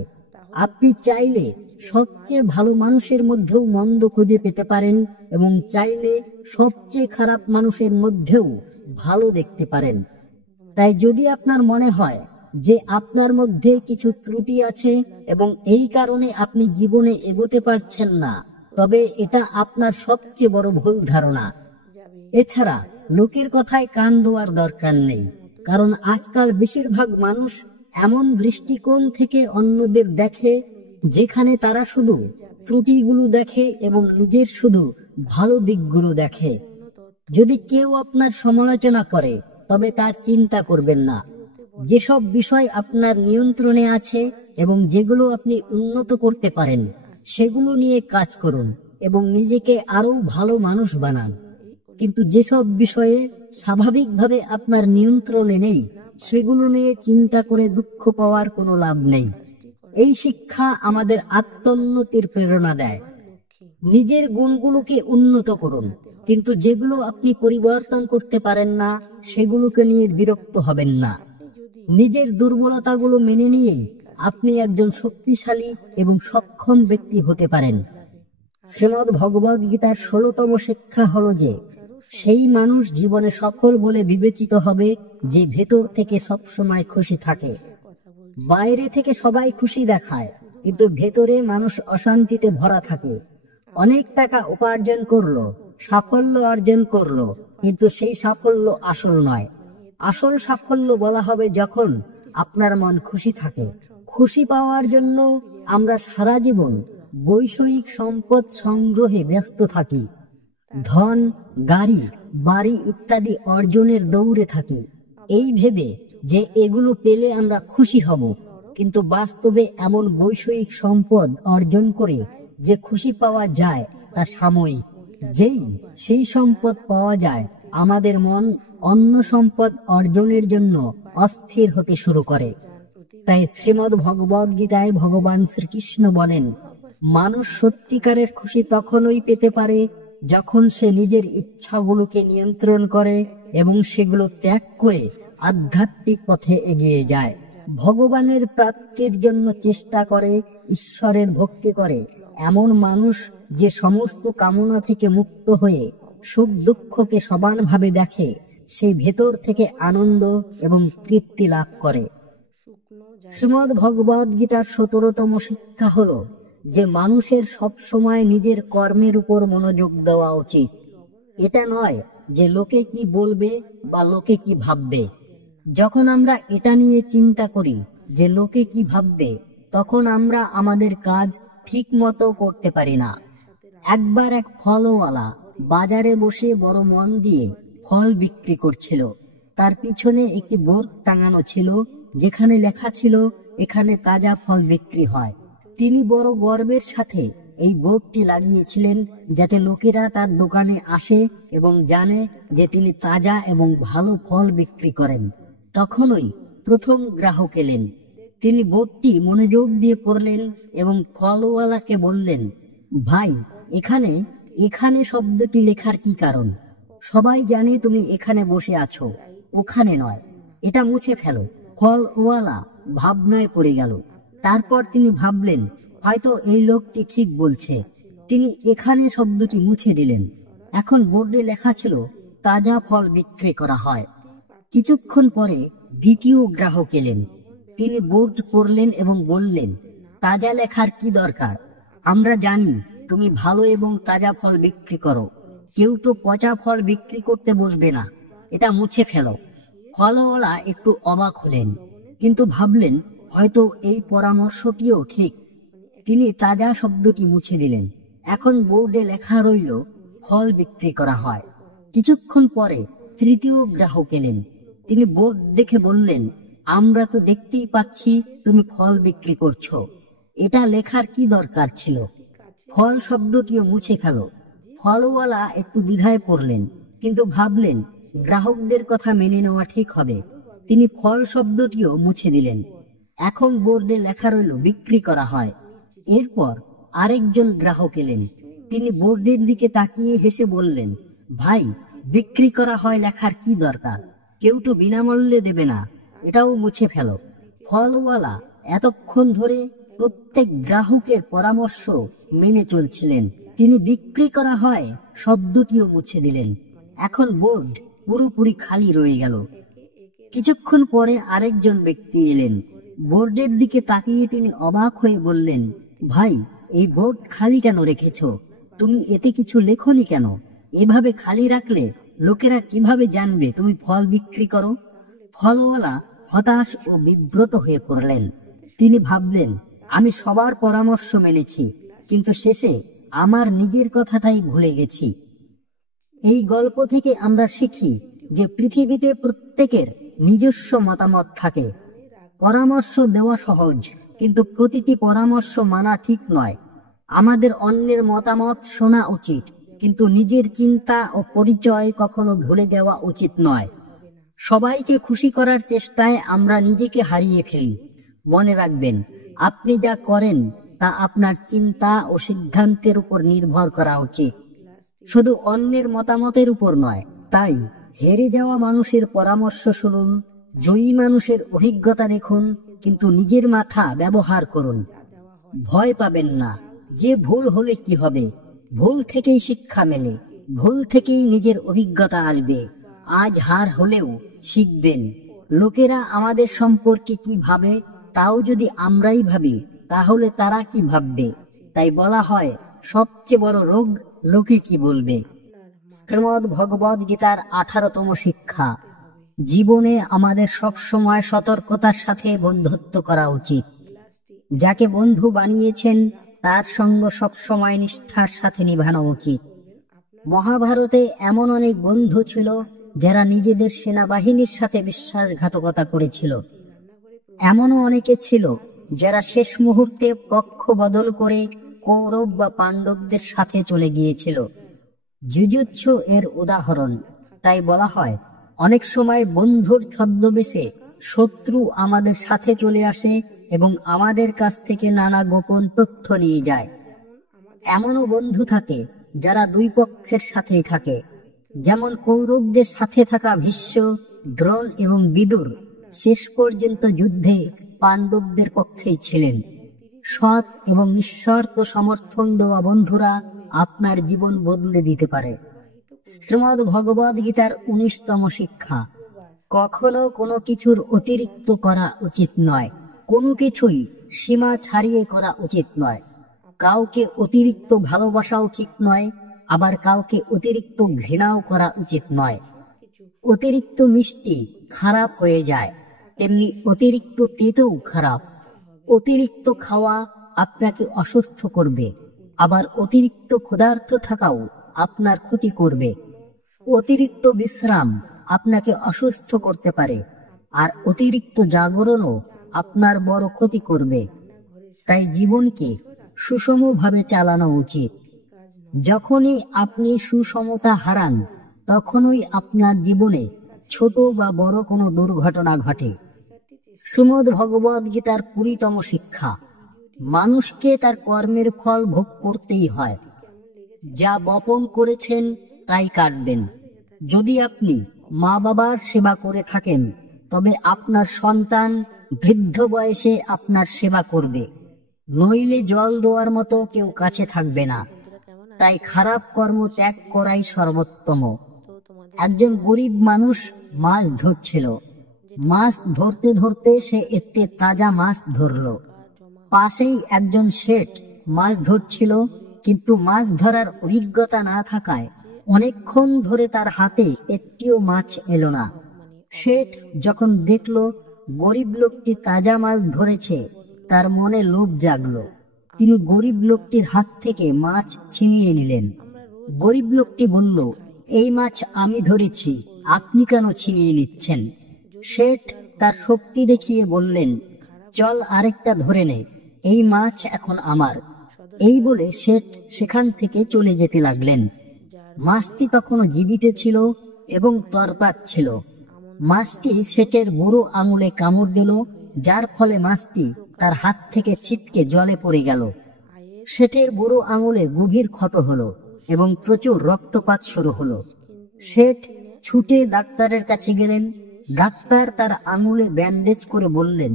আপনি চাইলে সবচেয়ে ভালো মানুষের মধ্যেও মন্দ খুঁজে পেতে পারেন এবং চাইলে সবচেয়ে খারাপ মানুষের মধ্যেও ভালো দেখতে পারেন। তাই যদি আপনার মনে হয় যে আপনার মধ্যে কিছু ত্রুটি আছে এবং এই কারণে আপনি জীবনে এগোতে পারছেন না, তবে এটা আপনার সবচেয়ে বড় ভুল ধারণা। এছাড়া লোকের কথায় কান দেওয়ার দরকার নেই, কারণ আজকাল বেশিরভাগ মানুষ এমন দৃষ্টিকোণ থেকে অন্যদের দেখে যেখানে তারা শুধু ত্রুটিগুলো দেখে এবং নিজের শুধু ভালো দিকগুলো দেখে। যদি কেউ আপনার সমালোচনা করে, তবে তার চিন্তা করবেন না। যেসব বিষয় আপনার নিয়ন্ত্রণে আছে এবং যেগুলো আপনি উন্নত করতে পারেন, সেগুলো নিয়ে কাজ করুন এবং নিজেকে আরো ভালো মানুষ বানান। কিন্তু যেসব বিষয়ে স্বাভাবিকভাবে আপনার নিয়ন্ত্রণে নেই, সেগুলো নিয়ে চিন্তা করে দুঃখ পাওয়ার কোনো লাভ নেই। এই শিক্ষা আমাদের আত্মোন্নতির প্রেরণা দেয়। নিজের গুণগুলোকে উন্নত করুন, কিন্তু যেগুলো আপনি পরিবর্তন করতে পারেন না, সেগুলোকে নিয়ে বিরক্ত হবেন না। নিজের দুর্বলতাগুলো মেনে নিয়ে আপনি একজন শক্তিশালী এবং সক্ষম ব্যক্তি হতে পারেন। শ্রীমদ্ ভগবদ গীতার 16তম শিক্ষা হলো যে সেই মানুষ জীবনে সফল বলে বিবেচিত হবে যে ভেতর থেকে সবসময় খুশি থাকে। বাইরে থেকে সবাই খুশি দেখায়, কিন্তু ভেতরে মানুষ অশান্তিতে ভরা থাকে। অনেক টাকা উপার্জন করলো, সাফল্য অর্জন করলো, কিন্তু সেই সাফল্য আসল নয়। আসল সাফল্য বলা হবে যখন আপনার মন খুশি থাকে। খুশি পাওয়ার জন্য আমরা সারা জীবন বৈষয়িক সম্পদ সংগ্রহে ব্যস্ত থাকি। ধন, গাড়ি বাড়ি ইত্যাদি অর্জনের দৌড়ে থাকি, এই ভেবে যে এগুলো পেলে আমরা খুশি হব। কিন্তু বাস্তবে এমন বৈষয়িক সম্পদ অর্জন করে যে খুশি পাওয়া যায় তা সাময়িক। যেই সেই সম্পদ পাওয়া যায়, আমাদের মন অন্য সম্পদ অর্জনের জন্য অস্থির হতে শুরু করে। তাই শ্রীমদ্ ভগবদ গীতায় ভগবান শ্রীকৃষ্ণ বলেন, মানুষ সত্যিকারের খুশি তখনই পেতে পারে যখন সে নিজের ইচ্ছাগুলোকে নিয়ন্ত্রণ করে এবং সেগুলো ত্যাগ করে আধ্যাত্মিক পথে এগিয়ে যায়, ভগবানের প্রাপ্তির জন্য চেষ্টা করে, ঈশ্বরের ভক্তি করে। এমন মানুষ যে সমস্ত কামনা থেকে মুক্ত হয়ে সুখ দুঃখকে সমানভাবে দেখে, সে ভেতর থেকে আনন্দ এবং তৃপ্তি লাভ করে। শ্রীমদ্ ভগবদ গীতার 17তম শিক্ষা হলো যে মানুষের সব সময় নিজের কর্মের উপর মনোযোগ দেওয়া উচিত। এটা নয় যে লোকে কি বলবে বা লোকে কি ভাববে। যখন আমরা এটা নিয়ে চিন্তা করি যে লোকে কি ভাববে, তখন আমরা আমাদের কাজ ঠিক মতো করতে পারি না। একবার এক ফলওয়ালা বাজারে বসে বড় মন দিয়ে ফল বিক্রি করছিল। তার পিছনে একটি বোর্ড টাঙানো ছিল, যেখানে লেখা ছিল, এখানে তাজা ফল বিক্রি হয়। তিনি বড় গর্বের সাথে এই বোর্ডটি লাগিয়েছিলেন, যাতে লোকেরা তার দোকানে আসে এবং জানে যে তিনি তাজা এবং ভালো ফল বিক্রি করেন। তখনই প্রথম গ্রাহক এলেন। তিনি বোর্ডটি মনোযোগ দিয়ে পড়লেন এবং ফলওয়ালাকে বললেন, ভাই, এখানে এখানে শব্দটি লেখার কি কারণ? সবাই জানে তুমি এখানে বসে আছো, ওখানে নয়, এটা মুছে ফেলো। ফলওয়ালা ভাবনায় পড়ে গেল। তারপর তিনি ভাবলেন, হয়তো এই লোকটি ঠিক বলছে। তিনি এখানে শব্দটি মুছে দিলেন। এখন বোর্ডে লেখা ছিল, তাজা ফল বিক্রি করা হয়। কিছুক্ষণ পরে দ্বিতীয় গ্রাহক এলেন। তিনি বোর্ড পড়লেন এবং বললেন, তাজা লেখার কি দরকার? আমরা জানি তুমি ভালো এবং তাজা ফল বিক্রি করো। কেউ তো পচা ফল বিক্রি করতে বসবে না, এটা মুছে ফেলো। ফলওয়ালা একটু অবাক হলেন, কিন্তু ভাবলেন হয়তো এই পরামর্শটিও ঠিক। তিনি তাজা শব্দটি মুছে দিলেন। এখন বোর্ডে লেখা রইল, ফল বিক্রি করা হয়। কিছুক্ষণ পরে তৃতীয় গ্রাহক এলেন। তিনি বোর্ড দেখে বললেন, আমরা তো দেখতেই পাচ্ছি তুমি ফল বিক্রি করছো, এটা লেখার কি দরকার ছিল? ফল শব্দটিও মুছে ফেলো। ফলওয়ালা একটু দ্বিধায় পড়লেন, কিন্তু ভাবলেন গ্রাহকদের কথা মেনে নেওয়া ঠিক হবে। তিনি ফল শব্দটিও মুছে দিলেন। এখন বোর্ডে লেখা রইল, বিক্রি করা হয়। এরপর আরেকজন গ্রাহক এলেন। তিনি বোর্ডের দিকে তাকিয়ে হেসে বললেন, ভাই, বিক্রি করা হয় লেখার কি দরকার? কেউ তো বিনামূল্যে দেবে না, এটাও মুছে ফেলো। ফলওয়ালা এতক্ষণ ধরে প্রত্যেক গ্রাহকের পরামর্শ মেনে চলছিলেন। তিনি বিক্রি করা হয় শব্দটিও মুছে দিলেন। এখন বোর্ড পুরোপুরি খালি রয়ে গেল। কিছুক্ষণ পরে আরেকজন ব্যক্তি এলেন। বোর্ডের দিকে তাকিয়ে তিনি অবাক হয়ে বললেন, ভাই, এই বোর্ড খালি কেন রেখেছো? তুমি এতে কিছু লেখনি কেন? এভাবে খালি রাখলে লোকেরা কিভাবে জানবে তুমি ফল বিক্রি করো? ফলওয়ালা হতাশ ও বিব্রত হয়ে পড়লেন। তিনি ভাবলেন, আমি সবার পরামর্শ মেনেছি, কিন্তু শেষে আমার নিজের কথাটাই ভুলে গেছি। এই গল্প থেকে আমরা শিখি যে পৃথিবীতে প্রত্যেকের নিজস্ব মতামত থাকে। পরামর্শ দেওয়া সহজ, কিন্তু প্রতিটি পরামর্শ মানা ঠিক নয়। আমাদের অন্যের মতামত শোনা উচিত, কিন্তু নিজের চিন্তা ও পরিচয় কখনো ভুলে দেওয়া উচিত নয়। সবাইকে খুশি করার চেষ্টায় আমরা নিজেকে হারিয়ে ফেলি। মনে রাখবেন, আপনি যা করেন তা আপনার চিন্তা ও সিদ্ধান্তের উপর নির্ভর করা উচিত, শুধু অন্যের মতামতের উপর নয়। তাই হেরে যাওয়া মানুষের পরামর্শ শুনুন, জয়ী মানুষের অভিজ্ঞতা দেখুন, কিন্তু নিজের মাথা ব্যবহার করুন। ভয় পাবেন না যে ভুল হলে কি হবে। ভুল থেকেই শিক্ষা মেলে, ভুল থেকেই নিজের অভিজ্ঞতা আসবে। আজ হার হলেও শিখবেন। লোকেরা আমাদের সম্পর্কে কি ভাবে তাও যদি আমরাই ভাবি, তাহলে তারা কি ভাববে? তাই বলা হয়, সবচেয়ে বড় রোগ লোকে কি বলবে। শ্রীমদ্ ভগবদ গীতার 18তম শিক্ষা, জীবনে আমাদের সবসময় সতর্কতার সাথে বন্ধুত্ব করা উচিত। যাকে বন্ধু বানিয়েছেন তার সঙ্গ সবসময় নিষ্ঠার সাথে নিভানো উচিত। মহাভারতে এমন অনেক বন্ধু ছিল যারা নিজেদের সেনাবাহিনীর সাথে বিশ্বাসঘাতকতা করেছিল। এমনও অনেকে ছিল যারা শেষ মুহূর্তে পক্ষ বদল করে কৌরব বা পাণ্ডবদের সাথে চলে গিয়েছিল। জুজুৎসু এর উদাহরণ। তাই বলা হয়, অনেক সময় বন্ধুর ছদ্মবেশে শত্রু আমাদের সাথে চলে আসে এবং আমাদের কাছ থেকে নানা গোপন তথ্য নিয়ে যায়। এমনও বন্ধু থাকে যারা দুই পক্ষের সাথেই থাকে, যেমন কৌরবদের সাথে থাকা ভীষ্ম, দ্রোণ এবং বিদুর শেষ পর্যন্ত যুদ্ধে পাণ্ডবদের পক্ষেই ছিলেন। সৎ এবং নিঃস্বার্থ সমর্থন দেওয়া বন্ধুরা আপনার জীবন বদলে দিতে পারে। শ্রীমদ্ ভগবদ গীতার 19তম শিক্ষা, কখনো কোনো কিছুর অতিরিক্ত করা উচিত নয়। কোনো কিছুই সীমা ছাড়িয়ে করা উচিত নয়। কাউকে অতিরিক্ত ভালোবাসাও ঠিক নয়, আবার কাউকে অতিরিক্ত ঘৃণাও করা উচিত নয়। অতিরিক্ত মিষ্টি খারাপ হয়ে যায়, তেমনি অতিরিক্ত তেতেও খারাপ। অতিরিক্ত খাওয়া আপনাকে অসুস্থ করবে, আবার অতিরিক্ত ক্ষুধার্ত থাকাও আপনার ক্ষতি করবে। অতিরিক্ত বিশ্রাম আপনাকে অসুস্থ করতে পারে, আর অতিরিক্ত জাগরণও আপনার বড় ক্ষতি করবে। তাই জীবনকে সুষমভাবে চালানো উচিত। যখনই আপনি সুষমতা হারান, তখনই আপনার জীবনে ছোট বা বড় কোনো দুর্ঘটনা ঘটে। শ্রীমদ্ ভগবদ গীতার 20তম শিক্ষা, মানুষকে তার কর্মের ফল ভোগ করতেই হয়। যা বপন করেছেন তাই কাটবেন। যদি আপনি মা বাবার সেবা করে থাকেন, তবে আপনার সন্তান বৃদ্ধ বয়সে আপনার সেবা করবে, নইলে জল দেওয়ার মতো কেউ কাছে থাকবে না। তাই খারাপ কর্ম ত্যাগ করাই সর্বোত্তম। একজন গরিব মানুষ মাছ ধরছিল। মাছ ধরতে ধরতে সে একটি তাজা মাছ ধরল। পাশেই একজন শেঠ মাছ ধরছিল, কিন্তু মাছ ধরার অভিজ্ঞতা না থাকায় অনেকক্ষণ ধরে তার হাতে একটিও মাছ এলো না। শেঠ যখন দেখল গরিব লোকটি তাজা মাছ ধরেছে, তার মনে লোভ জাগলো। তিনি গরিব লোকটির হাত থেকে মাছ ছিনিয়ে নিলেন। গরিব লোকটি বলল, এই মাছ আমি ধরেছি, আপনি কেন ছিনিয়ে নিচ্ছেন? শেঠ তার শক্তি দেখিয়ে বললেন, চল আরেকটা ধরে নে, এই মাছ এখন আমার। এই বলে শেঠ সেখান থেকে চলে যেতে লাগলেন। মাছটি তখনও জীবিত ছিল এবং তরপাচ্ছিল। মাছটি শেঠের বুড়ো আঙুলে কামড় দিল, যার ফলে মাছটি তার হাত থেকে ছিটকে জলে পড়ে গেল। শেঠের বুড়ো আঙুলে গভীর ক্ষত হলো এবং প্রচুর রক্তপাত শুরু হলো। শেঠ ছুটে ডাক্তারের কাছে গেলেন। ডাক্তার তার আঙুলে ব্যান্ডেজ করে বললেন,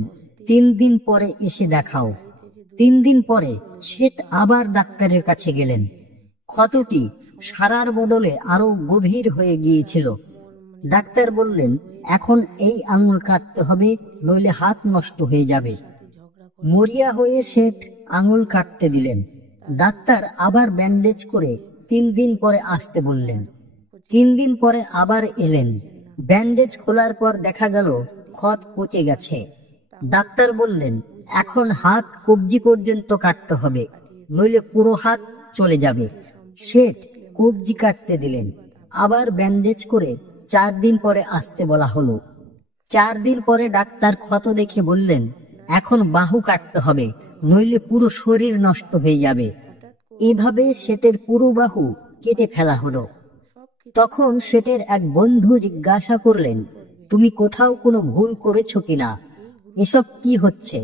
3 দিন পরে এসে দেখাও। 3 দিন পরে শেঠ আবার ডাক্তারের কাছে গেলেন। ক্ষতটি সারার বদলে আরো গভীর হয়ে গিয়েছিল। ডাক্তার বললেন, এখন এই আঙুল কাটতে হবে, নইলে হাত নষ্ট হয়ে যাবে। মরিয়া হয়ে শেঠ আঙুল কাটতে দিলেন। ডাক্তার আবার ব্যান্ডেজ করে 3 দিন পরে আসতে বললেন। 3 দিন পরে আবার এলেন। ব্যান্ডেজ খোলার পর দেখা গেল ক্ষত পচে গেছে। ডাক্তার বললেন, এখন হাত কবজি পর্যন্ত কাটতে হবে, নইলে পুরো হাত চলে যাবে। শেঠ কবজি কাটতে দিলেন। আবার ব্যান্ডেজ করে 4 দিন পরে আসতে বলা হলো। 4 দিন পরে ডাক্তার ক্ষত দেখে বললেন, এখন বাহু কাটতে হবে, নইলে পুরো শরীর নষ্ট হয়ে যাবে। এভাবে শেঠের পুরো বাহু কেটে ফেলা হলো। তখন শেঠের এক বন্ধু জিজ্ঞাসা করলেন, তুমি কোথাও কোনো ভুল করেছো কিনা? এসব কি হচ্ছে?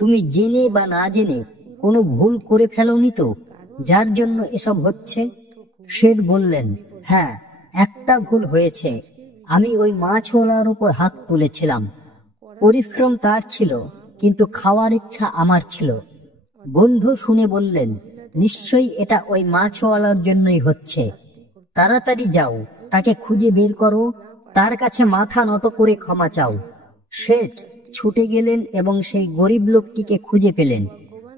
তুমি জেনে বা না জেনে কোনো ভুল করে ফেলোনি তো, যার জন্য এসব হচ্ছে? শেঠ বললেন, হ্যাঁ, একটা ভুল হয়েছে। আমি ওই মাছওয়ালার উপর হাত তুলেছিলাম। পরিশ্রম তার ছিল, কিন্তু খাওয়ার ইচ্ছা আমার ছিল। বন্ধু শুনে বললেন, নিশ্চয়ই এটা ওই মাছওয়ালার জন্যই হচ্ছে। তাড়াতাড়ি যাও, তাকে খুঁজে বের করো, তার কাছে মাথা নত করে ক্ষমা চাও। শেঠ ছুটে গেলেন এবং সেই গরিব লোকটিকে খুঁজে পেলেন।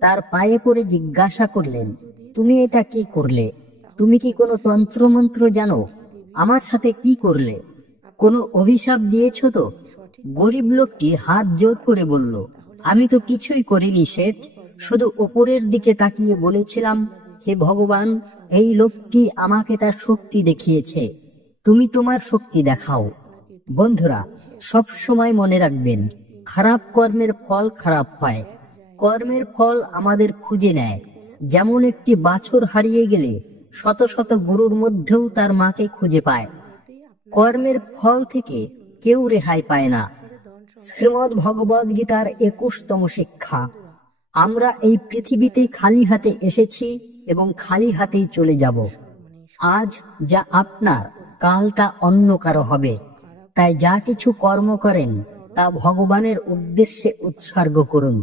তার পায়ে পড়ে জিজ্ঞাসা করলেন, তুমি এটা কি করলে? তুমি কি কোনো তন্ত্রমন্ত্র জানো? আমার সাথে কি করলে? কোনো অভিশাপ দিয়েছ তো? গরিব লোকটি হাত জোর করে বলল, আমি তো কিছুই করিনি শেঠ, শুধু ওপরের দিকে তাকিয়ে বলেছিলাম, হে ভগবান, এই লোকটি আমাকে তার শক্তি দেখিয়েছে, তুমি তোমার শক্তি দেখাও। বন্ধুরা, সব সময় মনে রাখবেন, খারাপ কর্মের ফল খারাপ হয়। কর্মের ফল আমাদের খুঁজে নেয়। যেমন একটি বাছুর হারিয়ে গেলে শত শত গরুর মধ্যেও তার মাকে খুঁজে পায়। কর্মের ফল থেকে কেউ রেহাই পায় না। শ্রীমদ্ ভগবদ গীতার 21তম শিক্ষা। আমরা এই পৃথিবীতে খালি হাতে এসেছি এবং খালি হাতেই চলে যাব। আজ যা আপনার, কাল তা অন্য কারো হবে। তাই যা কিছু কর্ম করেন তা ভগবানের উদ্দেশ্যে উৎসর্গ করুন।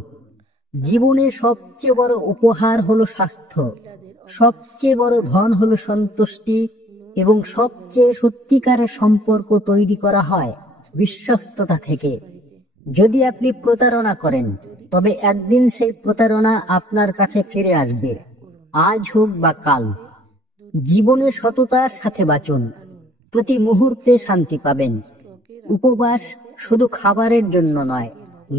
জীবনে সবচেয়ে বড় উপহার হলো স্বাস্থ্য, সবচেয়ে বড় ধন হলো সন্তুষ্টি, এবং সবচেয়ে সত্যিকারের সম্পর্ক তৈরি করা হয় বিশ্বস্ততা থেকে। যদি আপনি প্রতারণা করেন, তবে একদিন সেই প্রতারণা আপনার কাছে ফিরে আসবে, আজ হোক বা কাল। জীবনে সততার সাথে বাঁচুন, প্রতি মুহূর্তে শান্তি পাবেন। উপবাস শুধু খাবারের জন্য নয়,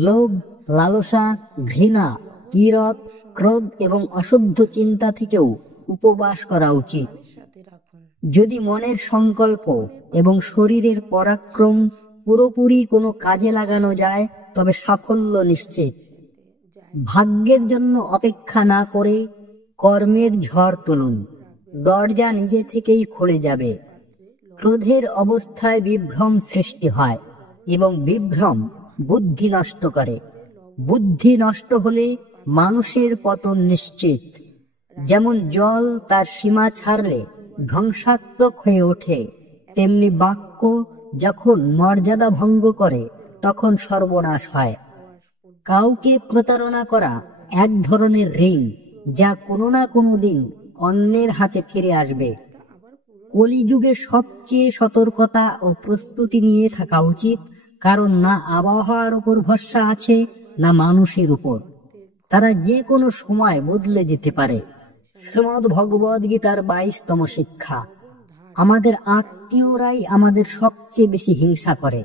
লোভ, লালসা, ঘৃণা, কিরত, ক্রোধ এবং অশুদ্ধ চিন্তা থেকেও উপবাস করা উচিত। যদি মনের সংকল্প এবং শরীরের পরাক্রম পুরোপুরি কোনো কাজে লাগানো যায়, তবে সাফল্য নিশ্চিত। ভাগ্যের জন্য অপেক্ষা না করে কর্মের ঝড় তুলুন, দরজা নিজে থেকেই খুলে যাবে। ক্রোধের অবস্থায় বিভ্রম সৃষ্টি হয় এবং বিভ্রম বুদ্ধি নষ্ট করে। বুদ্ধি নষ্ট হলে মানুষের পতন নিশ্চিত। যেমন জল তার সীমা ছাড়লে ধ্বংসাত্মক হয়ে ওঠে, তেমনি বাক্য যখন মর্যাদা ভঙ্গ করে তখন সর্বনাশ হয়। কাউকে প্রতারণা করা এক ধরনের ঋণ, যা কোনো না কোনো দিন অন্যের হাতে ফিরে আসবে। কলিযুগে সবচেয়ে সতর্কতা ও প্রস্তুতি নিয়ে থাকা উচিত, কারণ না আবহাওয়ার উপর ভরসা আছে, না মানুষের উপর। তারা যে কোনো সময় বদলে যেতে পারে। শ্রীমদ্ ভগবদ গীতার 22তম শিক্ষা। আমাদের আত্মীয়রাই আমাদের সবচেয়ে বেশি হিংসা করে।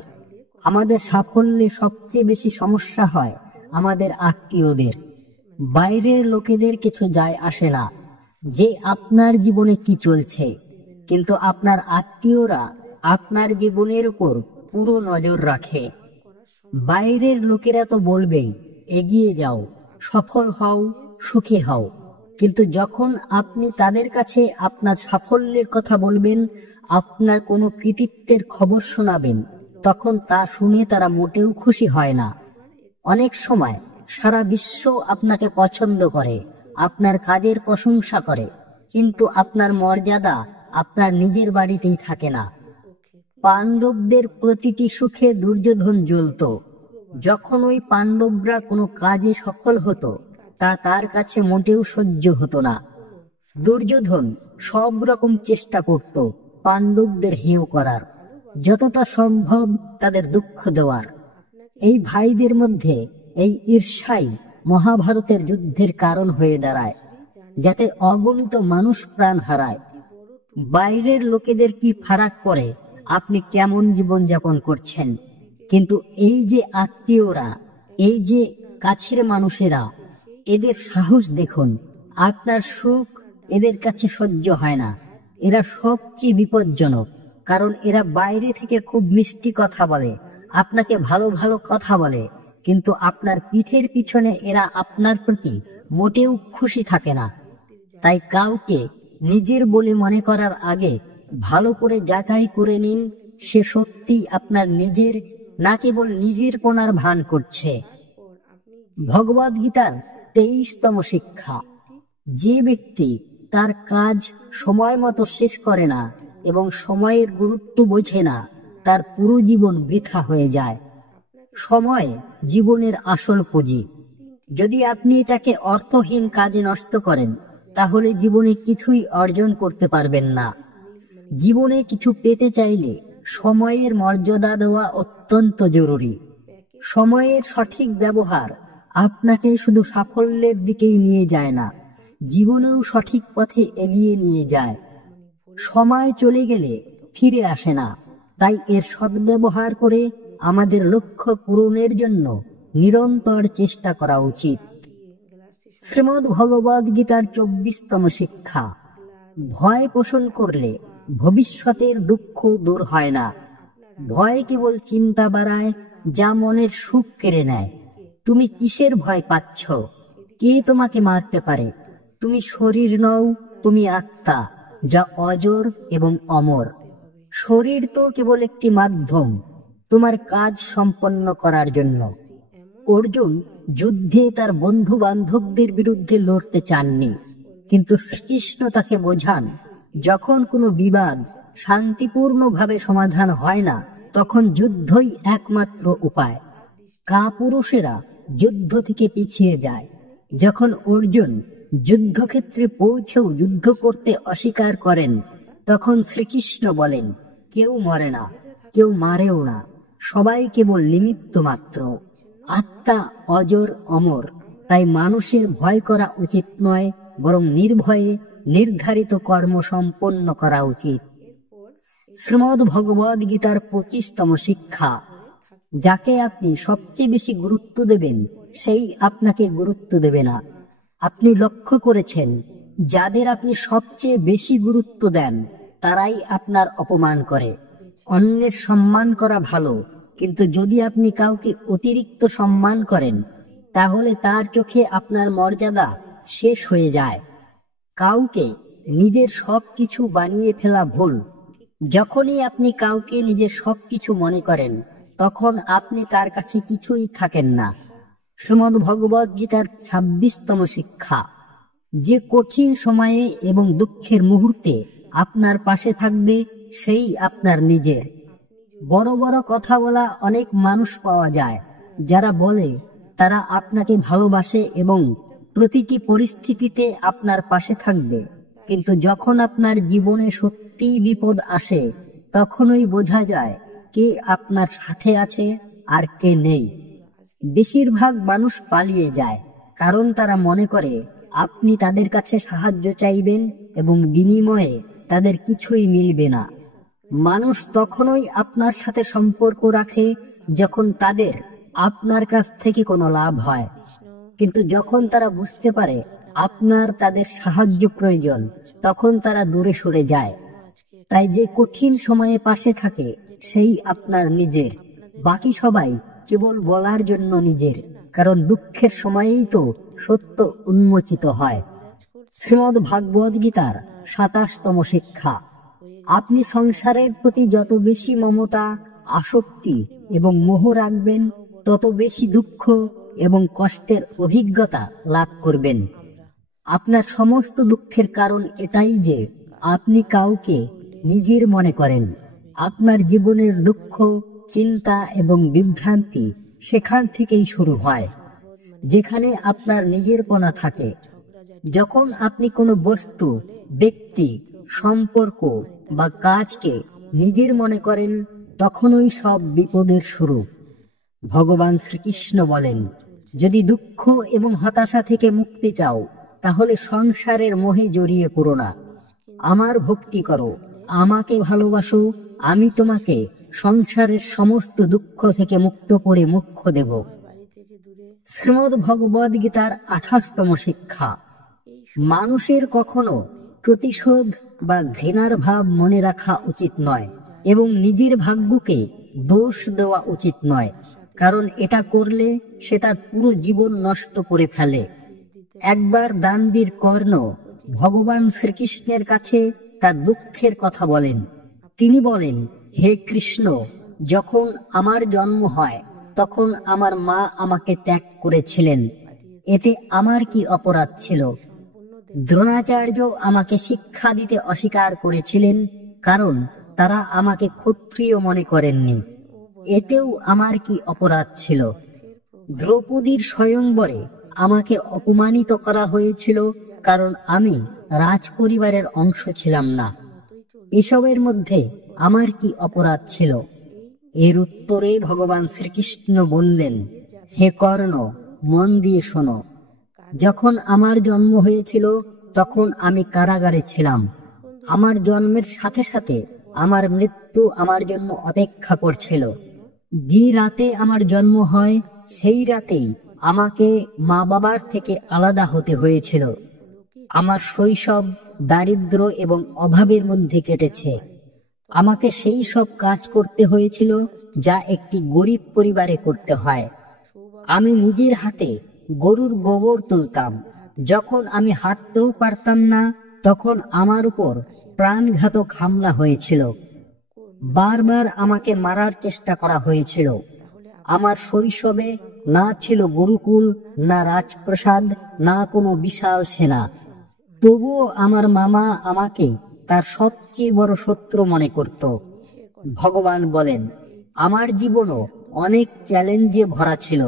আমাদের সাফল্যে সবচেয়ে বেশি সমস্যা হয় আমাদের আত্মীয়দের। বাইরের লোকেদের কিছু যায় আসে না যে আপনার জীবনে কি চলছে, কিন্তু আপনার আত্মীয়রা আপনার জীবনের উপর পুরো নজর রাখে। বাইরের লোকেরা তো বলবেই, এগিয়ে যাও, সফল হও, সুখী হও, কিন্তু যখন আপনি তাদের কাছে আপনার সাফল্যের কথা বলবেন, আপনার কোনো কৃতিত্বের খবর শোনাবেন, তখন তা শুনে তারা মোটেও খুশি হয় না। অনেক সময় সারা বিশ্ব আপনাকে পছন্দ করে, আপনার কাজের প্রশংসা করে, কিন্তু আপনার মর্যাদা আপনার নিজের বাড়িতেই থাকে না। পাণ্ডবদের প্রতিটি সুখে দুর্যোধন জ্বলত। যখন ওই পাণ্ডবরা কোনো কাজে সফল হতো, তা তার কাছে মোটেও সহ্য হতো না। দুর্যোধন সব রকম চেষ্টা করত পাণ্ডবদের হেয় করার, যতটা সম্ভব তাদের দুঃখ দেওয়ার। এই ভাইদের মধ্যে এই ঈর্ষাই মহাভারতের যুদ্ধের কারণ হয়ে দাঁড়ায়, যাতে অগণিত মানুষ প্রাণ হারায়। বাইরের লোকেদের কি ফারাক পড়ে আপনি কেমন জীবন যাপন করছেন, কিন্তু এই যে আত্মীয়রা, এই যে কাছের মানুষেরা, এদের সাহস দেখুন। আপনার সুখ এদের কাছে সহ্য হয় না। এরা সবচেয়ে বিপজ্জনক, কারণ এরা বাইরে থেকে খুব মিষ্টি কথা বলে, আপনাকে ভালো ভালো কথা বলে, কিন্তু আপনার পিঠের পিছনে এরা আপনার প্রতি মোটেও খুশি থাকে না। তাই কাউকে নিজের বলে মনে করার আগে ভালো করে যাচাই করে নিন, সে সত্যিই আপনার নিজের, না কেবল নিজের পোনার ভান করছে। ভগবদ গীতার 23তম শিক্ষা। যে ব্যক্তি তার কাজ সময় মতো শেষ করে না এবং সময়ের গুরুত্ব বোঝে না, তার পুরো জীবন বৃথা হয়ে যায়। সময় জীবনের আসল পুঁজি। যদি আপনি তাকে অর্থহীন কাজে নষ্ট করেন, তাহলে জীবনে কিছুই অর্জন করতে পারবেন না। জীবনে কিছু পেতে চাইলে সময়ের মর্যাদা দেওয়া অত্যন্ত জরুরি। সময়ের সঠিক ব্যবহার আপনাকে শুধু সাফল্যের দিকেই নিয়ে যায় না, জীবনেও সঠিক পথে এগিয়ে নিয়ে যায়। সময় চলে গেলে ফিরে আসে না, তাই এর সদ্ব্যবহার করে আমাদের লক্ষ্য পূরণের জন্য নিরন্তর চেষ্টা করা উচিত। শ্রীমদ্ ভগবদ গীতার 24তম শিক্ষা। ভয় পোষণ করলে ভবিষ্যতের দুঃখ দূর হয় না। ভয় কেবল চিন্তা বাড়ায়, যা মনের সুখ কেড়ে নেয়। তুমি কিসের ভয় পাচ্ছ? কে তোমাকে মারতে পারে? তুমি শরীর নও, তুমি আত্মা, যা অজর এবং অমর। শরীর তো কেবল একটি মাধ্যম তোমার কাজ সম্পন্ন করার জন্য। অর্জুন যুদ্ধে তার বন্ধু বান্ধবদের বিরুদ্ধে লড়তে চাননি, কিন্তু শ্রীকৃষ্ণ তাকে বোঝান, যখন কোনো বিবাদ শান্তিপূর্ণভাবে সমাধান হয় না, তখন যুদ্ধই একমাত্র উপায়। কাপুরুষেরা যুদ্ধ থেকে পিছিয়ে যায়। যখন অর্জুন যুদ্ধক্ষেত্রে পৌঁছেও যুদ্ধ করতে অস্বীকার করেন, তখন শ্রীকৃষ্ণ বলেন, কেউ মরে না, কেউ মারেও না, সবাই কেবল নিমিত্ত মাত্র। আত্মা অজর অমর, তাই মানুষের ভয় করা উচিত নয়, বরং নির্ভয়ে নির্ধারিত কর্ম সম্পন্ন করা উচিত। শ্রীমদ্ ভগবদ গীতার 25তম শিক্ষা। যাকে আপনি সবচেয়ে বেশি গুরুত্ব দেবেন, সেই আপনাকে গুরুত্ব দেবে না। আপনি লক্ষ্য করেছেন, যাদের আপনি সবচেয়ে বেশি গুরুত্ব দেন, তারাই আপনার অপমান করে। অন্যের সম্মান করা ভালো, কিন্তু যদি আপনি কাউকে অতিরিক্ত সম্মান করেন, তাহলে তার চোখে আপনার মর্যাদা শেষ হয়ে যায়। কাউকে নিজের সবকিছু বানিয়ে ফেলা ভুল। যখনই আপনি কাউকে নিজের সবকিছু মনে করেন, তখন আপনি তার কাছে কিছুই থাকেন না। শ্রীমদ্ ভগবদ গীতার 26তম শিক্ষা। যে কঠিন সময়ে এবং দুঃখের মুহূর্তে আপনার পাশে থাকবে, সেই আপনার নিজের। বড় বড় কথা বলা অনেক মানুষ পাওয়া যায়, যারা বলে তারা আপনাকে ভালোবাসে এবং প্রতিটি পরিস্থিতিতে আপনার পাশে থাকবে, কিন্তু যখন আপনার জীবনে সত্যিই বিপদ আসে, তখনই বোঝা যায় কে আপনার সাথে আছে আর কে নেই। বেশিরভাগ মানুষ পালিয়ে যায়, কারণ তারা মনে করে আপনি তাদের কাছে সাহায্য চাইবেন এবং বিনিময়ে তাদের কিছুই মিলবে না। মানুষ তখনই আপনার সাথে সম্পর্ক রাখে যখন তাদের আপনার কাছ থেকে কোনো লাভ হয়, কিন্তু যখন তারা বুঝতে পারে আপনার তাদের সাহায্য প্রয়োজন, তখন তারা দূরে সরে যায়। তাই যে কঠিন সময়ে পাশে থাকে, সেই আপনার নিজের। বাকি সবাই কেবল বলার জন্য নিজের, কারণ দুঃখের সময়েই তো সত্য উন্মোচিত হয়। শ্রীমদ্ ভাগবত গীতার 27তম শিক্ষা। আপনি সংসারের প্রতি যত বেশি মমতা, আসক্তি এবং মোহ রাখবেন, তত বেশি দুঃখ এবং কষ্টের অভিজ্ঞতা লাভ করবেন। আপনার সমস্ত দুঃখের কারণ এটাই যে আপনি কাউকে নিজের মনে করেন। আপনার জীবনের দুঃখ, চিন্তা এবং বিভ্রান্তি সেখান থেকেই শুরু হয়, যেখানে আপনার নিজেরপনা থাকে। যখন আপনি কোনো বস্তু, ব্যক্তি, সম্পর্ক বা কাজকে নিজের মনে করেন, তখনই সব বিপদের শুরু। ভগবান শ্রীকৃষ্ণ বলেন, যদি দুঃখ এবং হতাশা থেকে মুক্তি চাও, তাহলে সংসারের মোহে জড়িয়ে পড়ো না। আমার ভক্তি করো, আমাকে ভালোবাসো, আমি তোমাকে সংসারের সমস্ত দুঃখ থেকে মুক্ত করে মোক্ষ দেব। শ্রীমদ্ ভগবদ গীতার 28তম শিক্ষা। মানুষের কখনো প্রতিশোধ বা ঘৃণার ভাব মনে রাখা উচিত নয় এবং নিজের ভাগ্যকে দোষ দেওয়া উচিত নয়, কারণ এটা করলে সে তার পুরো জীবন নষ্ট করে ফেলে। একবার দানবীর কর্ণ ভগবান শ্রীকৃষ্ণের কাছে তার দুঃখের কথা বলেন। তিনি বলেন, হে কৃষ্ণ, যখন আমার জন্ম হয়, তখন আমার মা আমাকে ত্যাগ করেছিলেন। এতে আমার কি অপরাধ ছিল? দ্রোণাচার্য আমাকে শিক্ষা দিতে অস্বীকার করেছিলেন, কারণ তারা আমাকে ক্ষত্রিয় মনে করেননি। এতেও আমার কি অপরাধ ছিল? দ্রৌপদীর স্বয়ংবরে আমাকে অপমানিত করা হয়েছিল, কারণ আমি রাজপরিবারের অংশ ছিলাম না। এসবের মধ্যে আমার কি অপরাধ ছিল? এর উত্তরে ভগবান শ্রীকৃষ্ণ বললেন, হে কর্ণ, মন দিয়ে শোনো। যখন আমার জন্ম হয়েছিল, তখন আমি কারাগারে ছিলাম। আমার জন্মের সাথে সাথে আমার মৃত্যু আমার জন্য অপেক্ষা করছিল। যে রাতে আমার জন্ম হয়, সেই রাতেই আমাকে মা বাবার থেকে আলাদা হতে হয়েছিল। আমার শৈশব দারিদ্র্য এবং অভাবের মধ্যে কেটেছে। আমাকে সেই সব কাজ করতে হয়েছিল যা একটি গরিব পরিবারে করতে হয়। আমি নিজের হাতে গরুর গোবর তুলতাম। যখন আমি হাঁটতেও পারতাম না, তখন আমার উপর প্রাণঘাতক হামলা হয়েছিল। বারবার আমাকে মারার চেষ্টা করা হয়েছিল। আমার শৈশবে না ছিল গুরুকুল, না রাজপ্রাসাদ, না কোনো বিশাল সেনা। তবুও আমার মামা আমাকে তার সবচেয়ে বড় শত্রু মনে করত। ভগবান বলেন, আমার জীবনও অনেক চ্যালেঞ্জে ভরা ছিল,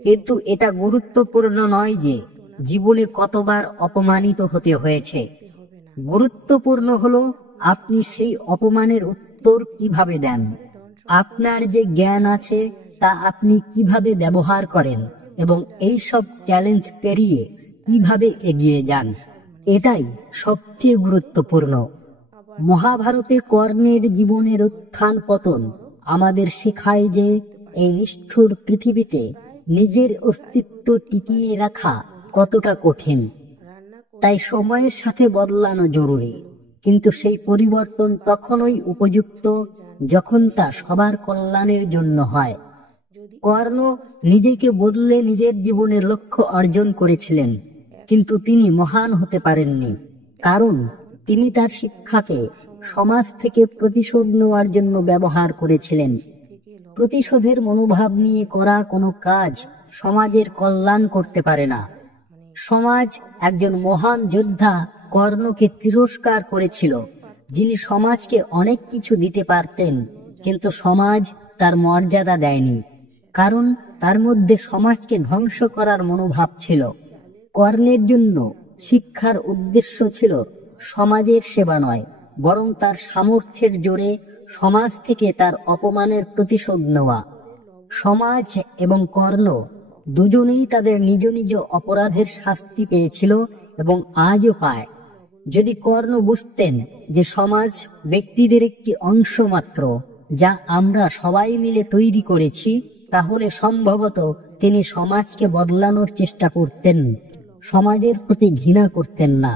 কিন্তু এটা গুরুত্বপূর্ণ নয় যে জীবনে কতবার অপমানিত হতে হয়েছে। গুরুত্বপূর্ণ হলো আপনি সেই অপমানের উত্তর কিভাবে দেন। আপনার যে জ্ঞান আছে তা আপনি কিভাবে ব্যবহার করেন এবং এই সব চ্যালেঞ্জ পেরিয়ে কিভাবে এগিয়ে যান, এটাই সবচেয়ে গুরুত্বপূর্ণ। মহাভারতে কর্ণের জীবনের উত্থান পতন আমাদের শেখায় যে এই নিষ্ঠুর পৃথিবীতে নিজের অস্তিত্ব টিকিয়ে রাখা কতটা কঠিন। তাই সময়ের সাথে বদলানো জরুরি, কিন্তু সেই পরিবর্তন তখনই উপযুক্ত যখন তা সবার কল্যাণের জন্য হয়। কর্ণ নিজেকে বদলে নিজের জীবনের লক্ষ্য অর্জন করেছিলেন, কিন্তু তিনি মহান হতে পারেননি, কারণ তিনি তার শিক্ষাকে সমাজ থেকে প্রতিশোধ নেওয়ার জন্য ব্যবহার করেছিলেন। প্রতিশোধের মনোভাব নিয়ে করা কোনো কাজ সমাজের কল্যাণ করতে পারে না। সমাজ একজন মহান যোদ্ধা কর্ণকে তিরস্কার করেছিল, যিনি সমাজকে অনেক কিছু দিতে পারতেন, কিন্তু সমাজ তার মর্যাদা দেয়নি, কারণ তার মধ্যে সমাজকে ধ্বংস করার মনোভাব ছিল। কর্ণের জন্য শিক্ষার উদ্দেশ্য ছিল সমাজের সেবা নয়, বরং তার সামর্থ্যের জোরে সমাজ থেকে তার অপমানের প্রতিশোধ নেওয়া। সমাজ এবং কর্ণ দুজনেই তাদের নিজ নিজ অপরাধের শাস্তি পেয়েছিল এবং আজও পায়। যদি কর্ণ বুঝতেন যে সমাজ ব্যক্তিদের একটি অংশ মাত্র, যা আমরা সবাই মিলে তৈরি করেছি, তাহলে সম্ভবত তিনি সমাজকে বদলানোর চেষ্টা করতেন, সমাজের প্রতি ঘৃণা করতেন না।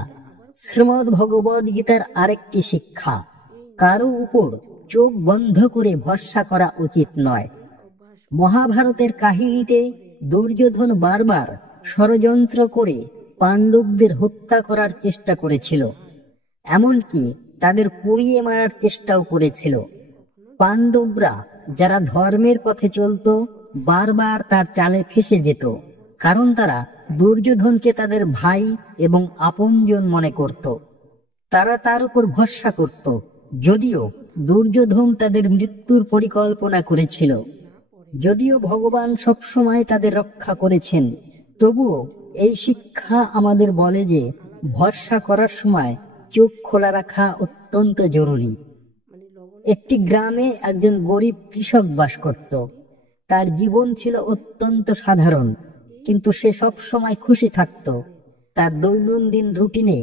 শ্রীমদ্ ভগবদ গীতার আরেকটি শিক্ষা, কারো উপর চোখ বন্ধ করে ভরসা করা উচিত নয়। মহাভারতের কাহিনীতে দুর্যোধন বারবার ষড়যন্ত্র করে পাণ্ডবদের হত্যা করার চেষ্টা করেছিল, এমনকি তাদের পুড়িয়ে মারার চেষ্টাও করেছিল। পাণ্ডবরা যারা ধর্মের পথে চলত, বারবার তার চালে ফেঁসে যেত, কারণ তারা দুর্যোধনকে তাদের ভাই এবং আপনজন মনে করত। তারা তার উপর ভরসা করত, যদিও দুর্যোধন তাদের মৃত্যুর পরিকল্পনা করেছিল। যদিও ভগবান সবসময় তাদের রক্ষা করেছেন, তবুও এই শিক্ষা আমাদের বলে যে ভরসা করার সময় চোখ খোলা রাখা অত্যন্ত জরুরি। একটি গ্রামে একজন গরিব কৃষক বাস করত। তার জীবন ছিল অত্যন্ত সাধারণ, কিন্তু সে সব সময় খুশি থাকত। তার দৈনন্দিন রুটিনে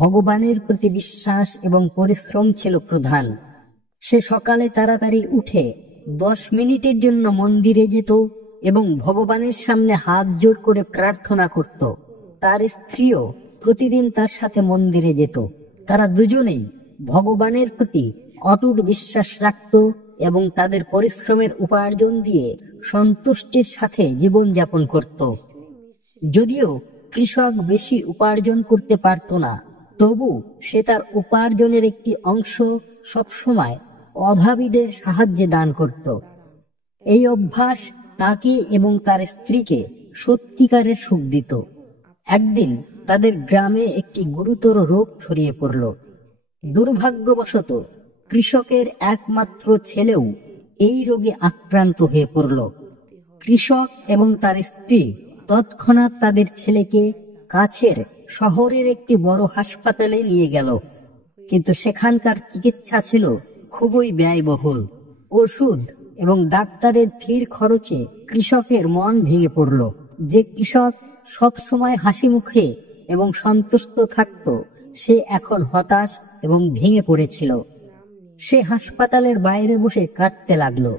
ভগবানের প্রতি বিশ্বাস এবং পরিশ্রম ছিল প্রধান। সে সকালে তাড়াতাড়ি উঠে 10 মিনিটের জন্য মন্দিরে যেত এবং ভগবানের সামনে হাত জোড় করে প্রার্থনা করত। তার স্ত্রীও প্রতিদিন তার সাথে মন্দিরে যেত। তারা দুজনেই ভগবানের প্রতি অটুট বিশ্বাস রাখত এবং তাদের পরিশ্রমের উপার্জন দিয়ে সন্তুষ্টির সাথে জীবনযাপন করত। যদিও কৃষক বেশি উপার্জন করতে পারত না, তবু সে তার উপার্জনের একটি অংশ সবসময় অভাবীদের সাহায্যে দান করত। এই অভ্যাস তাকে এবং তার স্ত্রীকে সত্যিকারের সুখ দিত। একদিন তাদের গ্রামে একটি গুরুতর রোগ ছড়িয়ে পড়ল। দুর্ভাগ্যবশত কৃষকের একমাত্র ছেলেও এই রোগে আক্রান্ত হয়ে পড়ল। কৃষক এবং তার স্ত্রী তৎক্ষণাৎ তাদের ছেলেকে কাছের শহরের একটি বড় হাসপাতালে নিয়ে গেল, কিন্তু সেখানকার চিকিৎসা ছিল খুবই ব্যয়বহুল। ওষুধ এবং ডাক্তারের ফির খরচে কৃষকের মন ভেঙে পড়ল। যে কৃষক সব সময় হাসি মুখে এবং সন্তুষ্ট থাকত, সে এখন হতাশ এবং ভেঙে পড়েছিল। সে হাসপাতালের বাইরে বসে কাঁদতে লাগলো।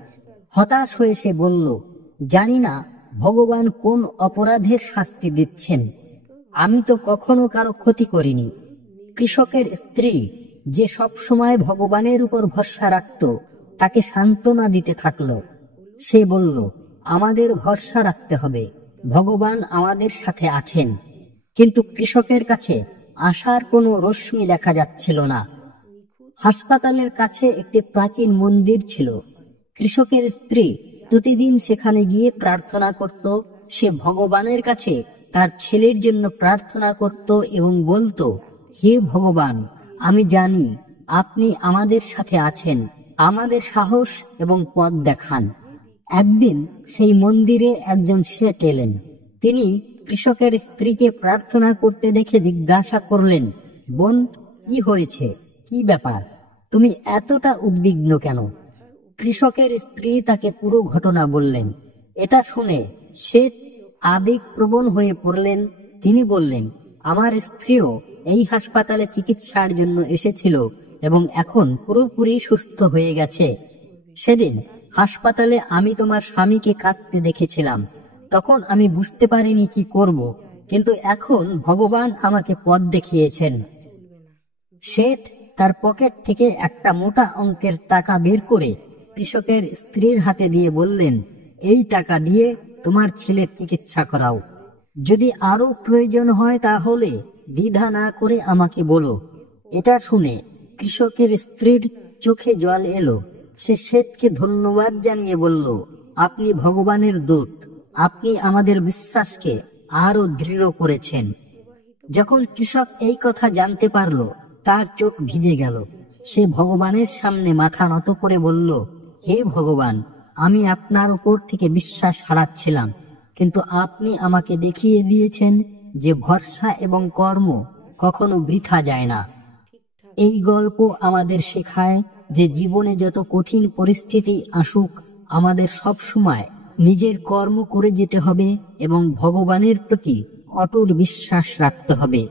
হতাশ হয়ে সে বলল, জানি না ভগবান কোন অপরাধের শাস্তি দিচ্ছেন? আমি তো কখনো কারো ক্ষতি করিনি। কৃষকের স্ত্রী, যে সব সময় ভগবানের উপর ভরসা রাখত, তাকে সান্ত্বনা দিতে থাকলো। সে বলল, আমাদের ভরসা রাখতে হবে, ভগবান আমাদের সাথে আছেন। কিন্তু কৃষকের কাছে আশার কোনো রশ্মি দেখা যাচ্ছিল না। হাসপাতালের কাছে একটি প্রাচীন মন্দির ছিল। কৃষকের স্ত্রী প্রতিদিন সেখানে গিয়ে প্রার্থনা করত। সে ভগবানের কাছে তার ছেলের জন্য প্রার্থনা করত এবং বলতো, হে ভগবান, আমি জানি আপনি আমাদের সাথে আছেন, আমাদের সাহস এবং পথ দেখান। একদিন সেই মন্দিরে একজন শেঠ এলেন। তিনি কৃষকের স্ত্রীকে প্রার্থনা করতে দেখে জিজ্ঞাসা করলেন, বোন, কি হয়েছে? কি ব্যাপার? তুমি এতটা উদ্বিগ্ন কেন? কৃষকের স্ত্রী তাকে পুরো ঘটনা বললেন। এটা শুনে শেঠ আবেগপ্রবণ হয়ে পড়লেন। তিনি বললেন, আমার স্ত্রীও এই হাসপাতালে চিকিৎসার জন্য এসেছিল এবং এখন পুরোপুরি সুস্থ হয়ে গেছে। সেদিন হাসপাতালে আমি তোমার স্বামীকে কাঁদতে দেখেছিলাম। তখন আমি বুঝতে পারিনি কি করব, কিন্তু এখন ভগবান আমাকে পথ দেখিয়েছেন। শেঠ তার পকেট থেকে একটা মোটা অঙ্কের টাকা বের করে কৃষকের স্ত্রীর হাতে দিয়ে বললেন, এই টাকা দিয়ে তোমার ছেলের চিকিৎসা করাও। যদি আরো প্রয়োজন হয় তাহলে দ্বিধা না করে আমাকে বলো। এটা শুনে কৃষকের স্ত্রীর চোখে জল এলো। সে শেঠকে ধন্যবাদ জানিয়ে বলল, আপনি ভগবানের দূত, আপনি আমাদের বিশ্বাসকে আরো দৃঢ় করেছেন। যখন কৃষক এই কথা জানতে পারল, তার চোখ ভিজে গেল। সে ভগবানের সামনে মাথা নত করে বলল, হে ভগবান, আমি আপনার উপর থেকে বিশ্বাস হারাচ্ছিলাম, কিন্তু আপনি আমাকে দেখিয়ে দিয়েছেন যে ভরসা এবং কর্ম কখনো বৃথা যায় না। এই গল্প আমাদের শেখায় যে জীবনে যত কঠিন পরিস্থিতি আসুক, আমাদের সব সময় নিজের কর্ম করে যেতে হবে এবং ভগবানের প্রতি অটুট বিশ্বাস রাখতে হবে।